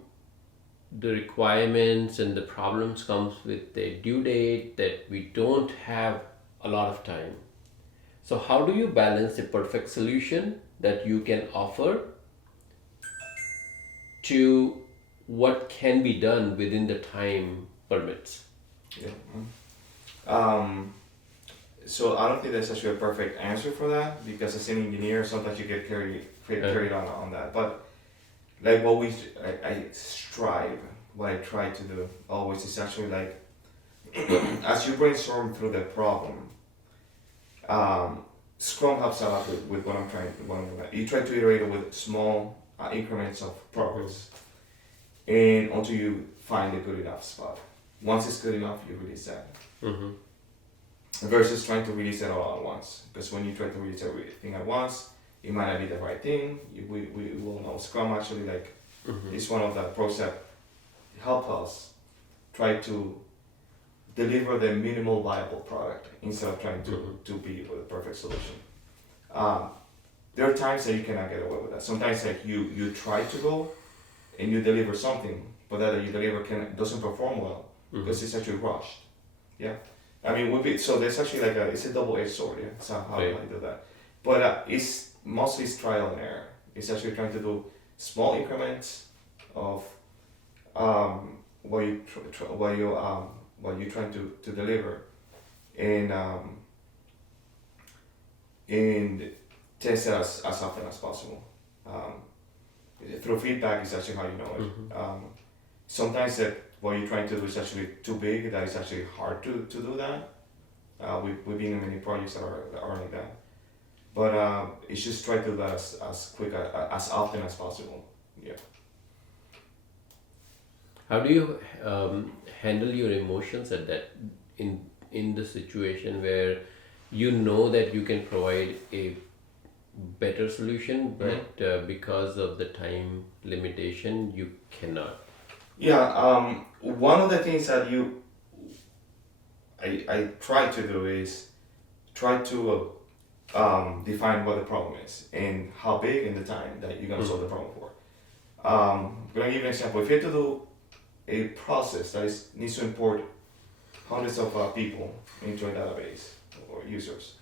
the requirements and the problems comes with a due date that we don't have a lot of time. So how do you balance a perfect solution that you can offer to what can be done within the time permits? Yeah. So I don't think there's actually a perfect answer for that because as an engineer, sometimes you get carried on that. But what I try to do always is actually as you brainstorm through the problem, Scrum helps a lot with what I'm trying. You try to iterate it with small increments of progress, and until you find a good enough spot. Once it's good enough, you release that. Versus trying to release it all at once, because when you try to release everything at once, it might not be the right thing. We will know Scrum actually is one of the pros that help us try to deliver the minimal viable product instead of trying to be with a perfect solution. There are times that you cannot get away with that. Sometimes you try to go and you deliver something, but that you deliver doesn't perform well because it's actually rushed. Yeah. I mean, so there's actually it's a double-edged sword, yeah. So how I do that, but it's mostly trial and error. It's actually trying to do small increments of what you're trying to deliver, and test it as often as possible. Through feedback is actually how you know it. Sometimes what you're trying to do is actually too big, that it's actually hard to do that. We've been in many projects that are like that. But it's just try to do that as quick, as often as possible. Yeah. How do you handle your emotions at that in the situation where you know that you can provide a better solution, but because of the time limitation, you cannot? Yeah, one of the things that I try to do is try to define what the problem is and how big in the time that you're going to solve the problem for. I'm going to give you an example. If you have to do a process that needs to import hundreds of people into a database or users,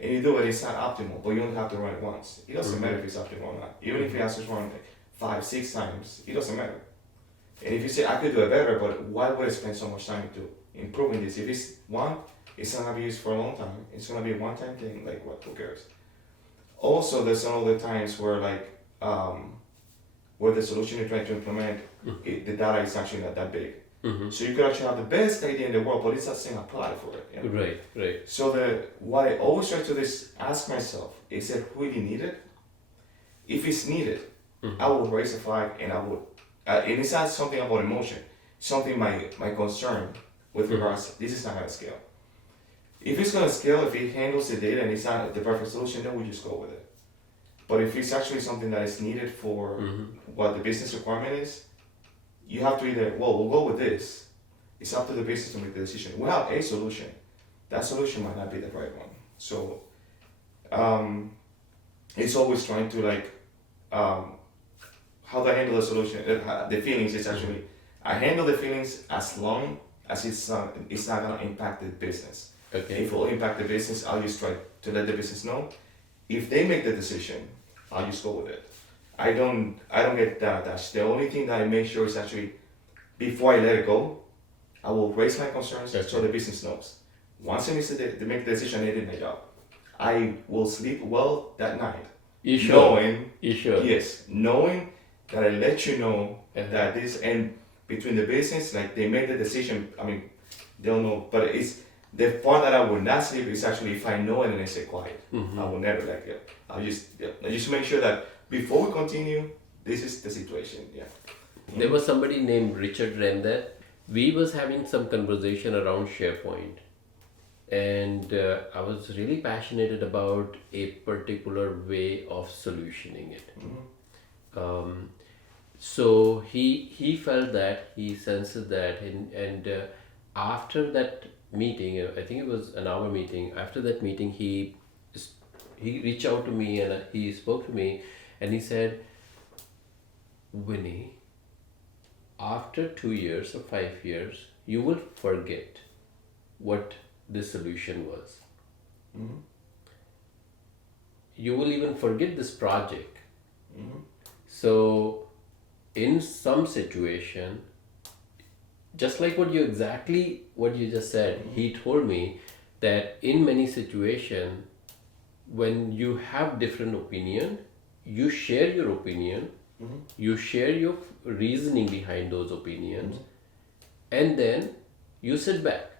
and you do it, it's not optimal, but you only have to run it once. It doesn't matter if it's optimal or not. Even if it has to run 5-6 times, it doesn't matter. And if you say, I could do it better, but why would I spend so much time to improving this? If it's one, it's not going to be used for a long time. It's going to be a one-time thing, who cares? Also, there's some other times where where the solution you're trying to implement, the data is actually not that big. So you could actually have the best idea in the world, but it's not saying apply for it. You know? Right. So what I always try to do is ask myself, is it really needed? If it's needed, I will raise a flag and I would, and it's not something about emotion, something my concern with regards, this is not going to scale. If it's going to scale, if it handles the data and it's not the perfect solution, then we just go with it. But if it's actually something that is needed for what the business requirement is, you have to either, well, we'll go with this. It's up to the business to make the decision. We have a solution. That solution might not be the right one. So it's always trying to like, how do I handle the solution? The feelings is actually, I handle the feelings as long as it's not gonna impact the business. Okay. If it will impact the business, I'll just try to let the business know. If they make the decision, I'll just go with it. I don't get that attached. The only thing that I make sure is actually, before I let it go, I will raise my concerns so the business knows. Once I make the decision, I did my job. I will sleep well that night. You sure? Knowing, you sure? Yes, knowing that I let you know that this, and between the business, like they made the decision, I mean, they don't know, but it's, the part that I would not sleep is actually if I know it and I stay quiet. I will never like it. I just make sure that before we continue, this is the situation. Yeah. There was somebody named Richard Rendet. We was having some conversation around SharePoint, and I was really passionate about a particular way of solutioning it. So he felt that, he sensed that, and after that meeting, I think it was an hour meeting. After that meeting, he reached out to me and he spoke to me, and he said, Winnie, after 2 years or 5 years, you will forget what the solution was. You will even forget this project. So in some situation, just like what you just said, he told me that in many situations, when you have different opinion, you share your opinion, you share your reasoning behind those opinions, and then you sit back,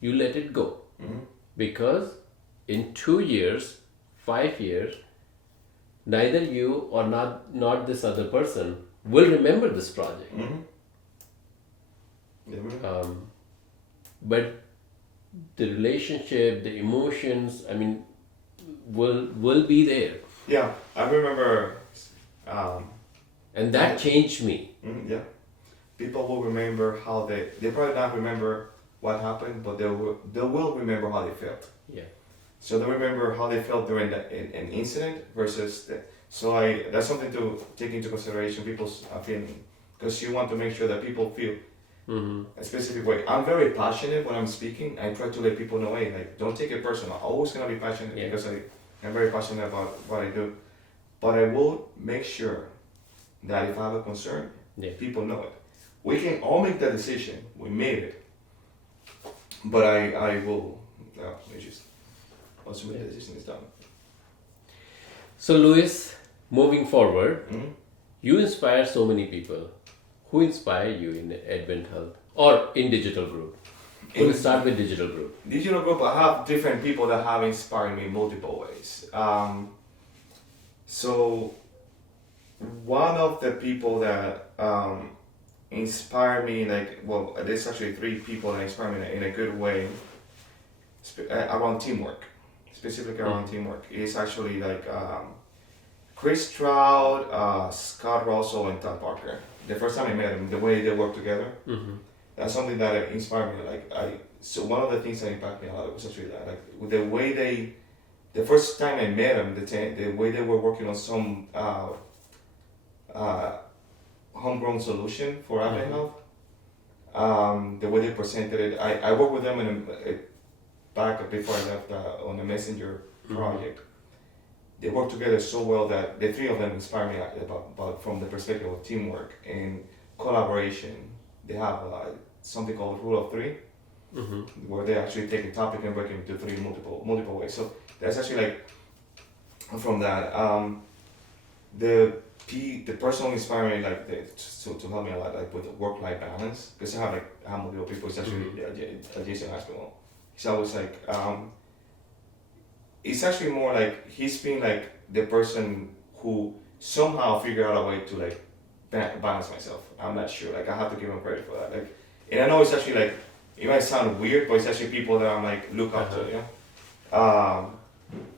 you let it go, because in 2 years, 5 years, neither you or not this other person will remember this project. But the relationship, the emotions, I mean, will be there. Yeah, I remember. And that changed me. Yeah, people will remember how they probably not remember what happened, but they will remember how they felt. Yeah. So they remember how they felt during an incident versus that's something to take into consideration, people's feeling, because you want to make sure that people feel a specific way. I'm very passionate when I'm speaking. I try to let people know, hey, like, don't take it personal. I'm always gonna be passionate because I'm very passionate about what I do. But I will make sure that if I have a concern, people know it. We can all make that decision. We made it. But I will, once we make the decision, it's done. So Luis, moving forward, you inspire so many people. Who inspire you in AdventHealth or in Digital Group? We'll start with Digital Group. Digital Group, I have different people that have inspired me in multiple ways. So one of the people that inspire me, there's actually 3 people that inspire me in a good way around teamwork, specifically around teamwork. It's actually Chris Stroud, Scott Russell, and Todd Parker. The first time I met them, the way they work together, that's something that inspired me. So one of the things that impacted me a lot was actually that, the way the first time I met them, the way they were working on some homegrown solution for AdventHealth, the way they presented it. I worked with them back before I left on the Messenger project. They work together so well that the 3 of them inspire me about from the perspective of teamwork and collaboration. They have something called Rule of 3, where they actually take a topic and break it into 3 multiple ways. So that's actually from that. The person who inspired me to help me a lot with the work-life balance, because I have multiple people. It's actually Jason Aspinall. He's always it's actually more he's been the person who somehow figured out a way to balance myself. I'm not sure. I have to give him credit for that. And I know it's actually it might sound weird, but it's actually people that I'm look up to. Yeah.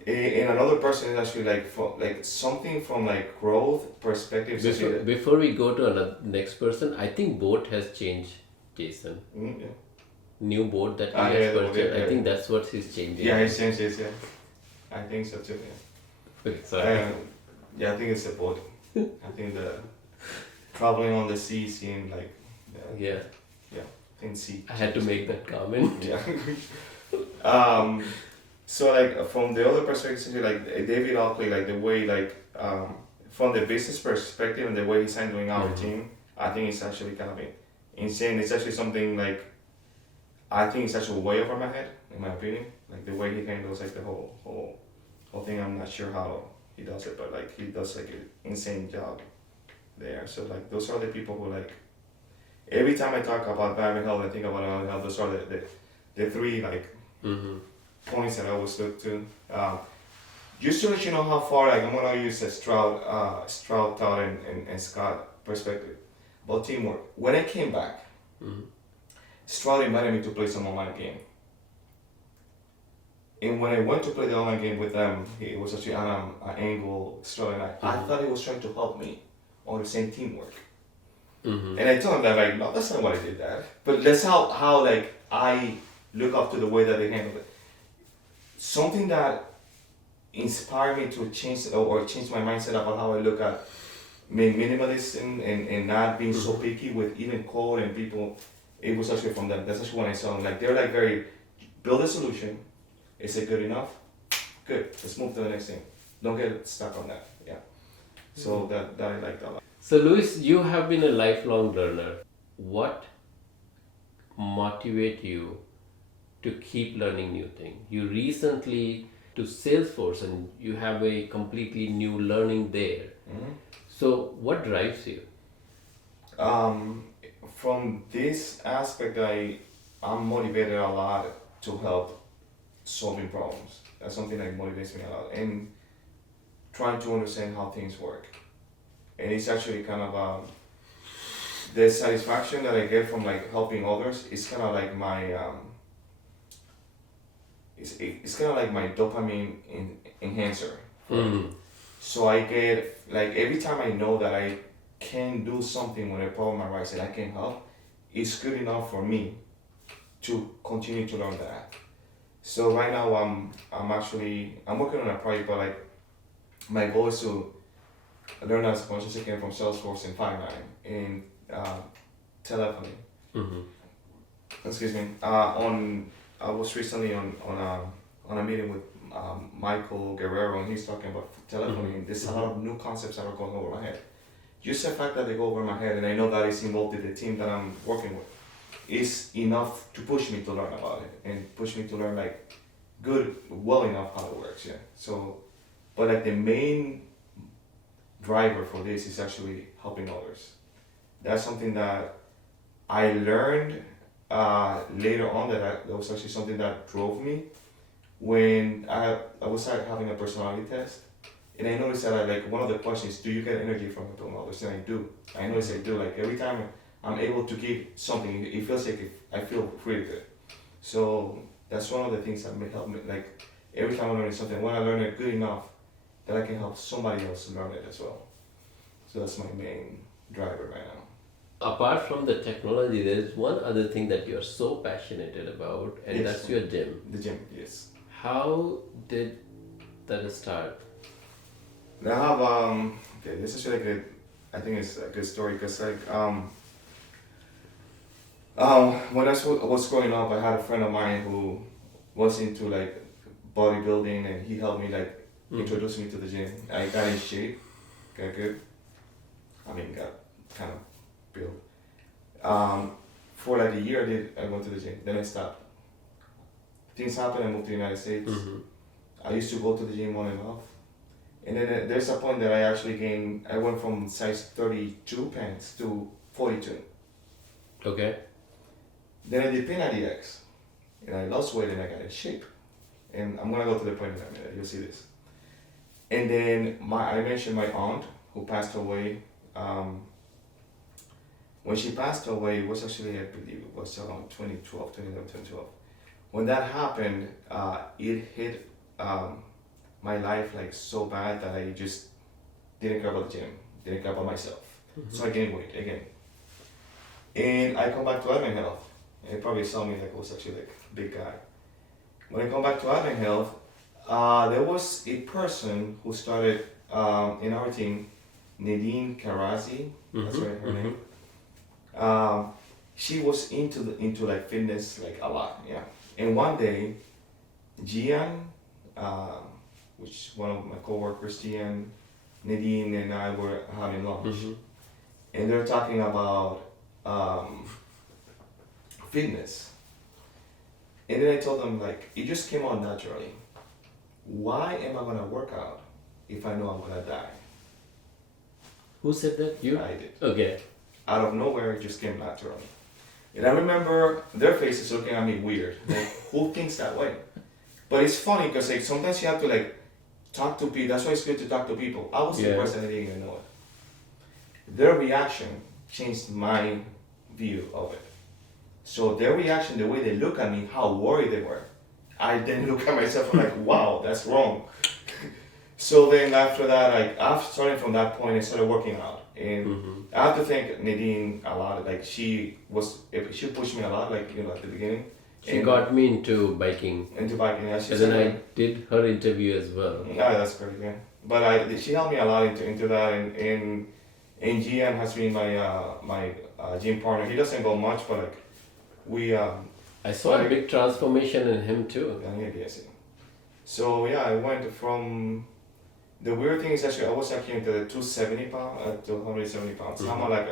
And another person is actually like from like something from like growth perspective. Before we go to another next person, I think boat has changed, Jason. Yeah. New boat that he Yeah, has the purchased. boat, I think that's what he's changing. Yeah, he's changed it. Yeah, I think so too. Yeah. Sorry. Yeah, I think it's a boat. I think the traveling on the sea, seeing like Yeah. in sea. I had to make that comment. Yeah. So like from the other perspective, like David Alkley, like the way like from the business perspective and the way he's handling our team, I think it's actually kind of insane. It's actually something like I think it's actually way over my head, in my opinion. Like the way he handles like the whole thing. I'm not sure how he does it, but like he does like an insane job there. So like those are the people who like every time I talk about AdventHealth, I think about AdventHealth. Those are the three like points that I always look to. Just to let you know how far, like I'm gonna use a Stroud, Todd, and Scott perspective about teamwork. When I came back, Stroud invited me to play some online game. And when I went to play the online game with them, it was actually on an angle, Stroud and I thought he was trying to help me on the same teamwork. And I told him that like, no, that's not why I did that. But that's how like I look up to the way that they handle it. Something that inspired me to change or change my mindset about how I look at minimalism and not being so picky with even code and people. It was actually from them. That's actually when I saw them. Like they're like very build a solution. Is it good enough? Good. Let's move to the next thing. Don't get stuck on that. Yeah. So that I liked a lot. So Luis, you have been a lifelong learner. What motivates you to keep learning new things? You recently to Salesforce and you have a completely new learning there. So what drives you? From this aspect, I'm motivated a lot to help solving problems. That's something that motivates me a lot, and trying to understand how things work. And it's actually kind of the satisfaction that I get from like helping others. It's kind of like my it's kind of like my dopamine enhancer. So I get like every time I know that I can do something when a problem arises and I can help, it's good enough for me to continue to learn that. So right now I'm working on a project, but like my goal is to learn as much as I can from Salesforce and Five9 in telephony. Excuse me. I was recently on a meeting with Michael Guerrero, and he's talking about telephony. And there's a lot of new concepts that are going over my head. Just the fact that they go over my head, and I know that it's involved in the team that I'm working with, is enough to push me to learn about it and push me to learn like well enough how it works. Yeah. So, but like the main driver for this is actually helping others. That's something that I learned later on that was actually something that drove me when I was having a personality test. And I noticed that like one of the questions, do you get energy from helping others? And I do. I notice I do. Like every time I'm able to give something, it feels like I feel really good. So that's one of the things that may help me. Like every time I learn something, when I learn it good enough, that I can help somebody else learn it as well. So that's my main driver right now. Apart from the technology, there is one other thing that you're so passionate about, and Yes. that's your gym. The gym, yes. How did that start? I have okay, this is really good. I think it's a good story because like when I was growing up, I had a friend of mine who was into like bodybuilding, and he helped me like introduce me to the gym. I got in shape, got good. Got kind of built. For like a year, I went to the gym. Then I stopped. Things happened. I moved to the United States. I used to go to the gym on and off. And then there's a point that I actually gained. I went from size 32 pants to 42. Okay. Then I did P90X, and I lost weight and I got in shape. And I'm gonna go to the point in a minute. You'll see this. And then I mentioned my aunt who passed away. When she passed away, it was actually, I believe it was around 2012. When that happened, it hit my life like so bad that I just didn't care about the gym, didn't care about myself. So I gained weight again. And I come back to AdventHealth. And you probably saw me like I was actually like a big guy. When I come back to AdventHealth, there was a person who started in our team, Nadine Karazi, that's right, her name. She was into like fitness like a lot, yeah. And one day, Gian, which one of my coworkers, Gian, Nadine, and I were having lunch, and they're talking about fitness. And then I told them like, it just came out naturally. Why am I gonna work out if I know I'm gonna die? Who said that? You? I did. Okay. Out of nowhere, it just came naturally. And I remember their faces looking at me weird. Like, who thinks that way? But it's funny because like sometimes you have to like talk to people. That's why it's good to talk to people. I was the person that didn't even know it. Their reaction changed my view of it. So their reaction, the way they look at me, how worried they were. I then look at myself and like, wow, that's wrong. So then after that, like after starting from that point, I started working out. And I have to thank Nadine a lot. Like she pushed me a lot, like, you know, at the beginning. She got me into biking. Yeah. And then I did her interview as well. Yeah, that's great, yeah. But she helped me a lot into that. And Gian has been my gym partner. He doesn't go much, but like we. I saw a big transformation in him too. Yes. So yeah, I went from. The weird thing is actually I was actually into the 270 pounds to 170 pounds. Now I'm like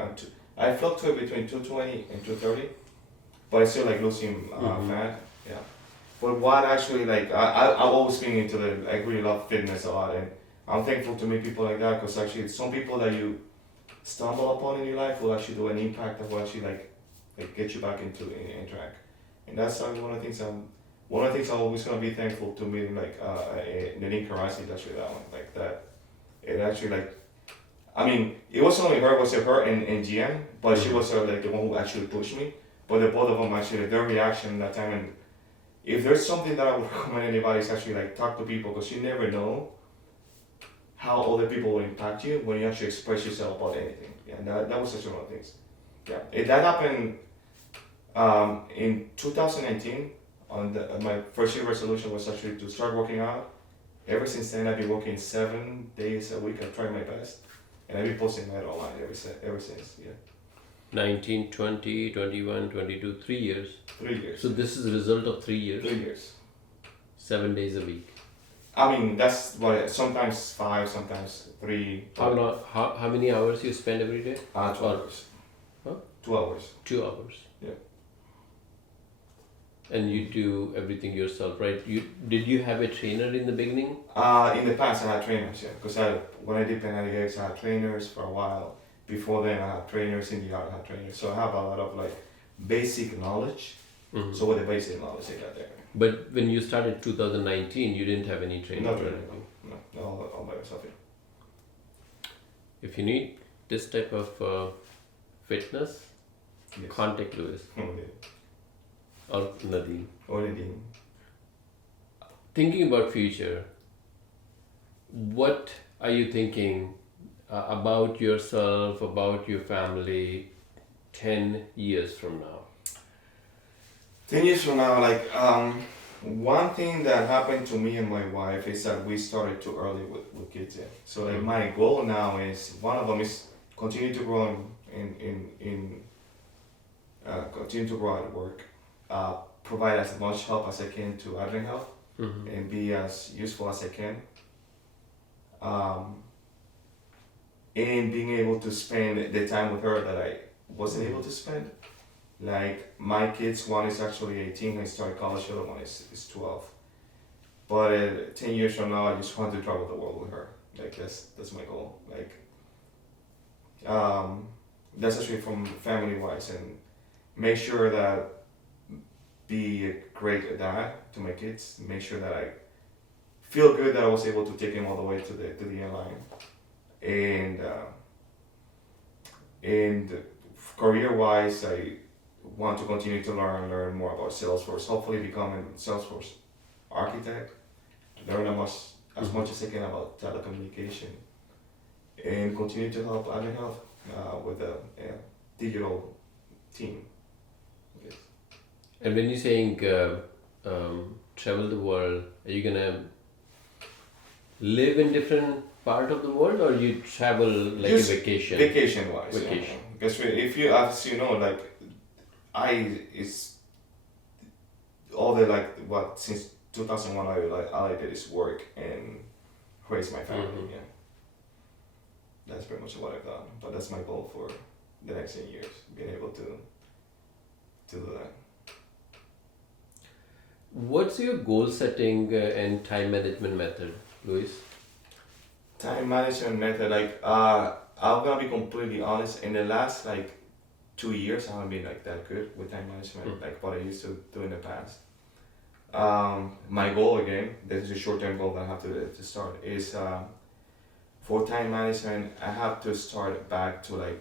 I fluctuate between 220 and 230, but I still like losing fat. Yeah. But what actually like I've always been into I really love fitness a lot, and I'm thankful to meet people like that because actually some people that you stumble upon in your life will actually do an impact that will actually like get you back into in track, and that's one of the things I'm always gonna be thankful to meeting like Nadine Karasi, actually that one like that. It actually like, I mean, it wasn't only her, it was her and GM, but she was like the one who actually pushed me. But the both of them actually, their reaction that time, and if there's something that I would recommend anybody is actually like talk to people, because you never know how other people will impact you when you actually express yourself about anything. Yeah, that was such one of the things. Yeah, that happened in 2019. My first year resolution was actually to start working out. Ever since then, I've been working 7 days a week. I've tried my best, and I've been posting that online ever since. Yeah. 19, 20, 21, 22, 3 years. 3 years. So this is the result of 3 years. 3 years. 7 days a week. I mean, that's what. Sometimes 5, sometimes 3. How many hours you spend every day? 2 hours. Huh? 2 hours. 2 hours. Yeah. And you do everything yourself, right? Did you have a trainer in the beginning? In the past, I had trainers, yeah. Because when I did Penalty Eggs, I had trainers for a while. Before then, I had trainers in the yard. I had trainers, so I have a lot of like basic knowledge. So with the basic knowledge, I got there. But when you started 2019, you didn't have any training. No training, no, all by myself. Yeah. If you need this type of fitness, contact Louis. Or Nadine. Thinking about future, what are you thinking about yourself, about your family 10 years from now? 10 years from now, like one thing that happened to me and my wife is that we started too early with kids. Yeah. So like my goal now is, one of them is continue to grow continue to grow at work. Provide as much help as I can to AdventHealth and be as useful as I can. And being able to spend the time with her that I wasn't able to spend. Like my kids, one is actually 18, I started college, the other one is 12. But 10 years from now, I just want to travel the world with her. Like that's my goal. Like that's actually from family wise, and make sure that be a great dad to my kids. Make sure that I feel good that I was able to take him all the way to the end line, and career wise, I want to continue to learn more about Salesforce. Hopefully, become a Salesforce architect. Learn as much as I can about telecommunication, and continue to help AdventHealth with a digital team. Yes. And when you're saying travel the world, are you gonna live in different part of the world, or you travel like Just a vacation? Vacation wise. Vacation. Because if you, as you know, like it's all the like what since 2001 all I did is work and raise my family. Mhm. Yeah. That's pretty much what I've done. But that's my goal for the next 10 years, being able to do that. What's your goal setting and time management method, Luis? Time management method, like I'm gonna be completely honest. In the last like 2 years, I haven't been like that good with time management, like what I used to do in the past. My goal again, this is a short-term goal that I have to start, is for time management. I have to start back to like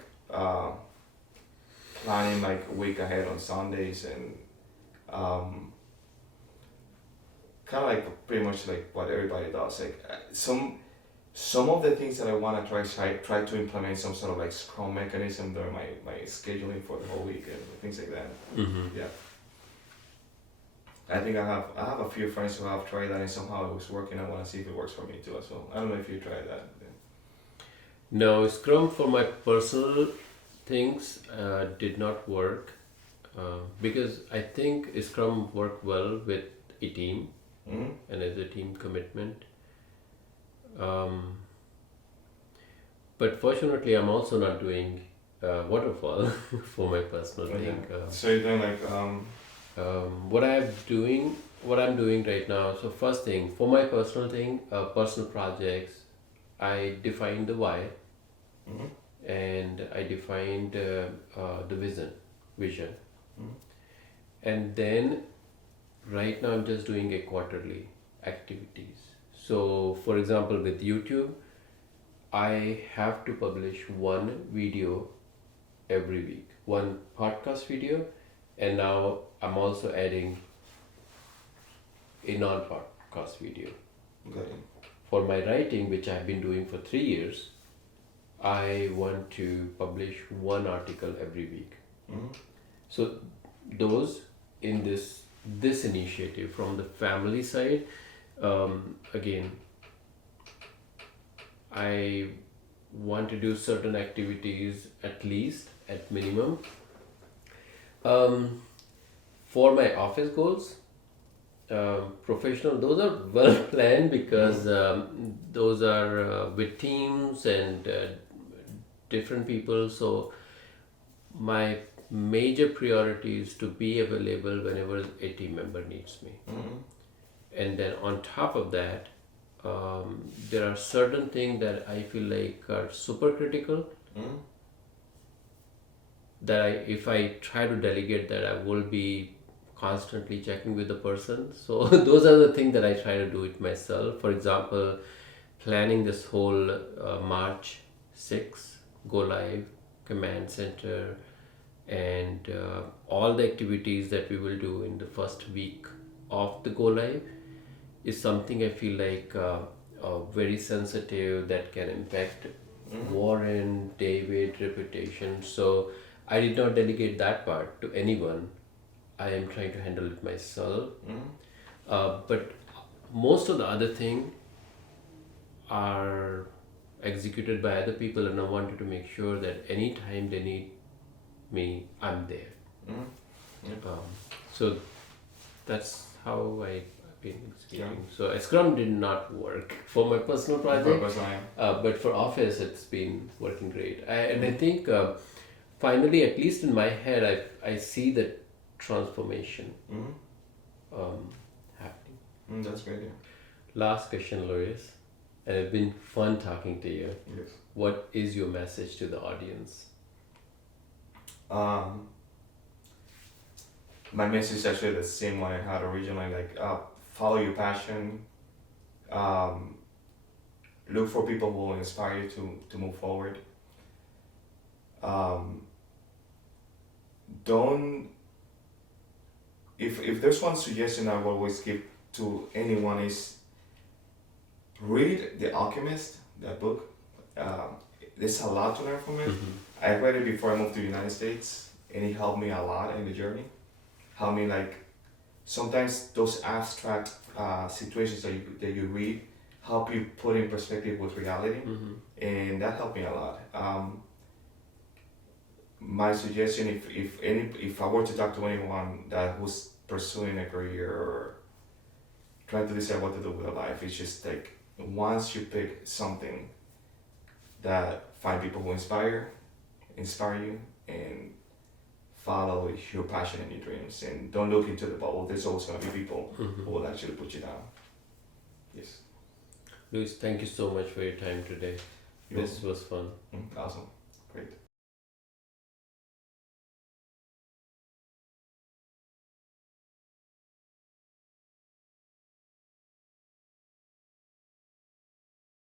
planning like a week ahead on Sundays, and kind of like pretty much like what everybody does. Like some of the things that I want to try to implement some sort of like Scrum mechanism during my scheduling for the whole week and things like that. Mm-hmm. Yeah. I think I have a few friends who have tried that and somehow it was working. I want to see if it works for me too as well. I don't know if you tried that. No, Scrum for my personal things did not work because I think Scrum worked well with a team and as a team commitment. But fortunately, I'm also not doing waterfall for my personal thing. So you're doing like what I'm doing right now. So first thing for my personal thing, personal projects, I defined the why, and I defined the vision, and then right now I'm just doing a quarterly activities. So for example, with YouTube, I have to publish one video every week, one podcast video, and now I'm also adding a non-podcast video. okay. For my writing, which I've been doing for 3 years, I want to publish one article every week. So those in this initiative from the family side, again, I want to do certain activities at least at minimum. For my office goals, professional, those are well planned because those are with teams and different people. So my major priority is to be available whenever a team member needs me. And then on top of that, there are certain things that I feel like are super critical that if I try to delegate that, I will be constantly checking with the person. So those are the things that I try to do it myself. For example, planning this whole March 6 go live command center and all the activities that we will do in the first week of the go live is something I feel like very sensitive that can impact Warren, David reputation. So I did not delegate that part to anyone. I am trying to handle it myself. But most of the other things are executed by other people, and I wanted to make sure that anytime they need me, I'm there. So that's how I've been executing. So Scrum did not work for my personal project, but for Office it's been working great. And I think finally, at least in my head, I see the transformation happening. That's great. Yeah. Last question, Loris, and it's been fun talking to you. Yes. What is your message to the audience? My message is actually the same one I had originally. Like, follow your passion. Look for people who will inspire you to move forward. Don't. If there's one suggestion I will always give to anyone is read The Alchemist, that book. There's a lot to learn from it. Mm-hmm. I read it before I moved to the United States, and it helped me a lot in the journey. Helped me like sometimes those abstract situations that you read help you put in perspective with reality, Mm-hmm. and that helped me a lot. My suggestion, if I were to talk to anyone that who's pursuing a career or trying to decide what to do with their life, it's just like once you pick something that find people who inspire you, and follow your passion and your dreams, and don't look into the bubble. There's always going to be people Mm-hmm. who will actually put you down. Yes. Luis, thank you so much for your time today. This was fun. Awesome. Great.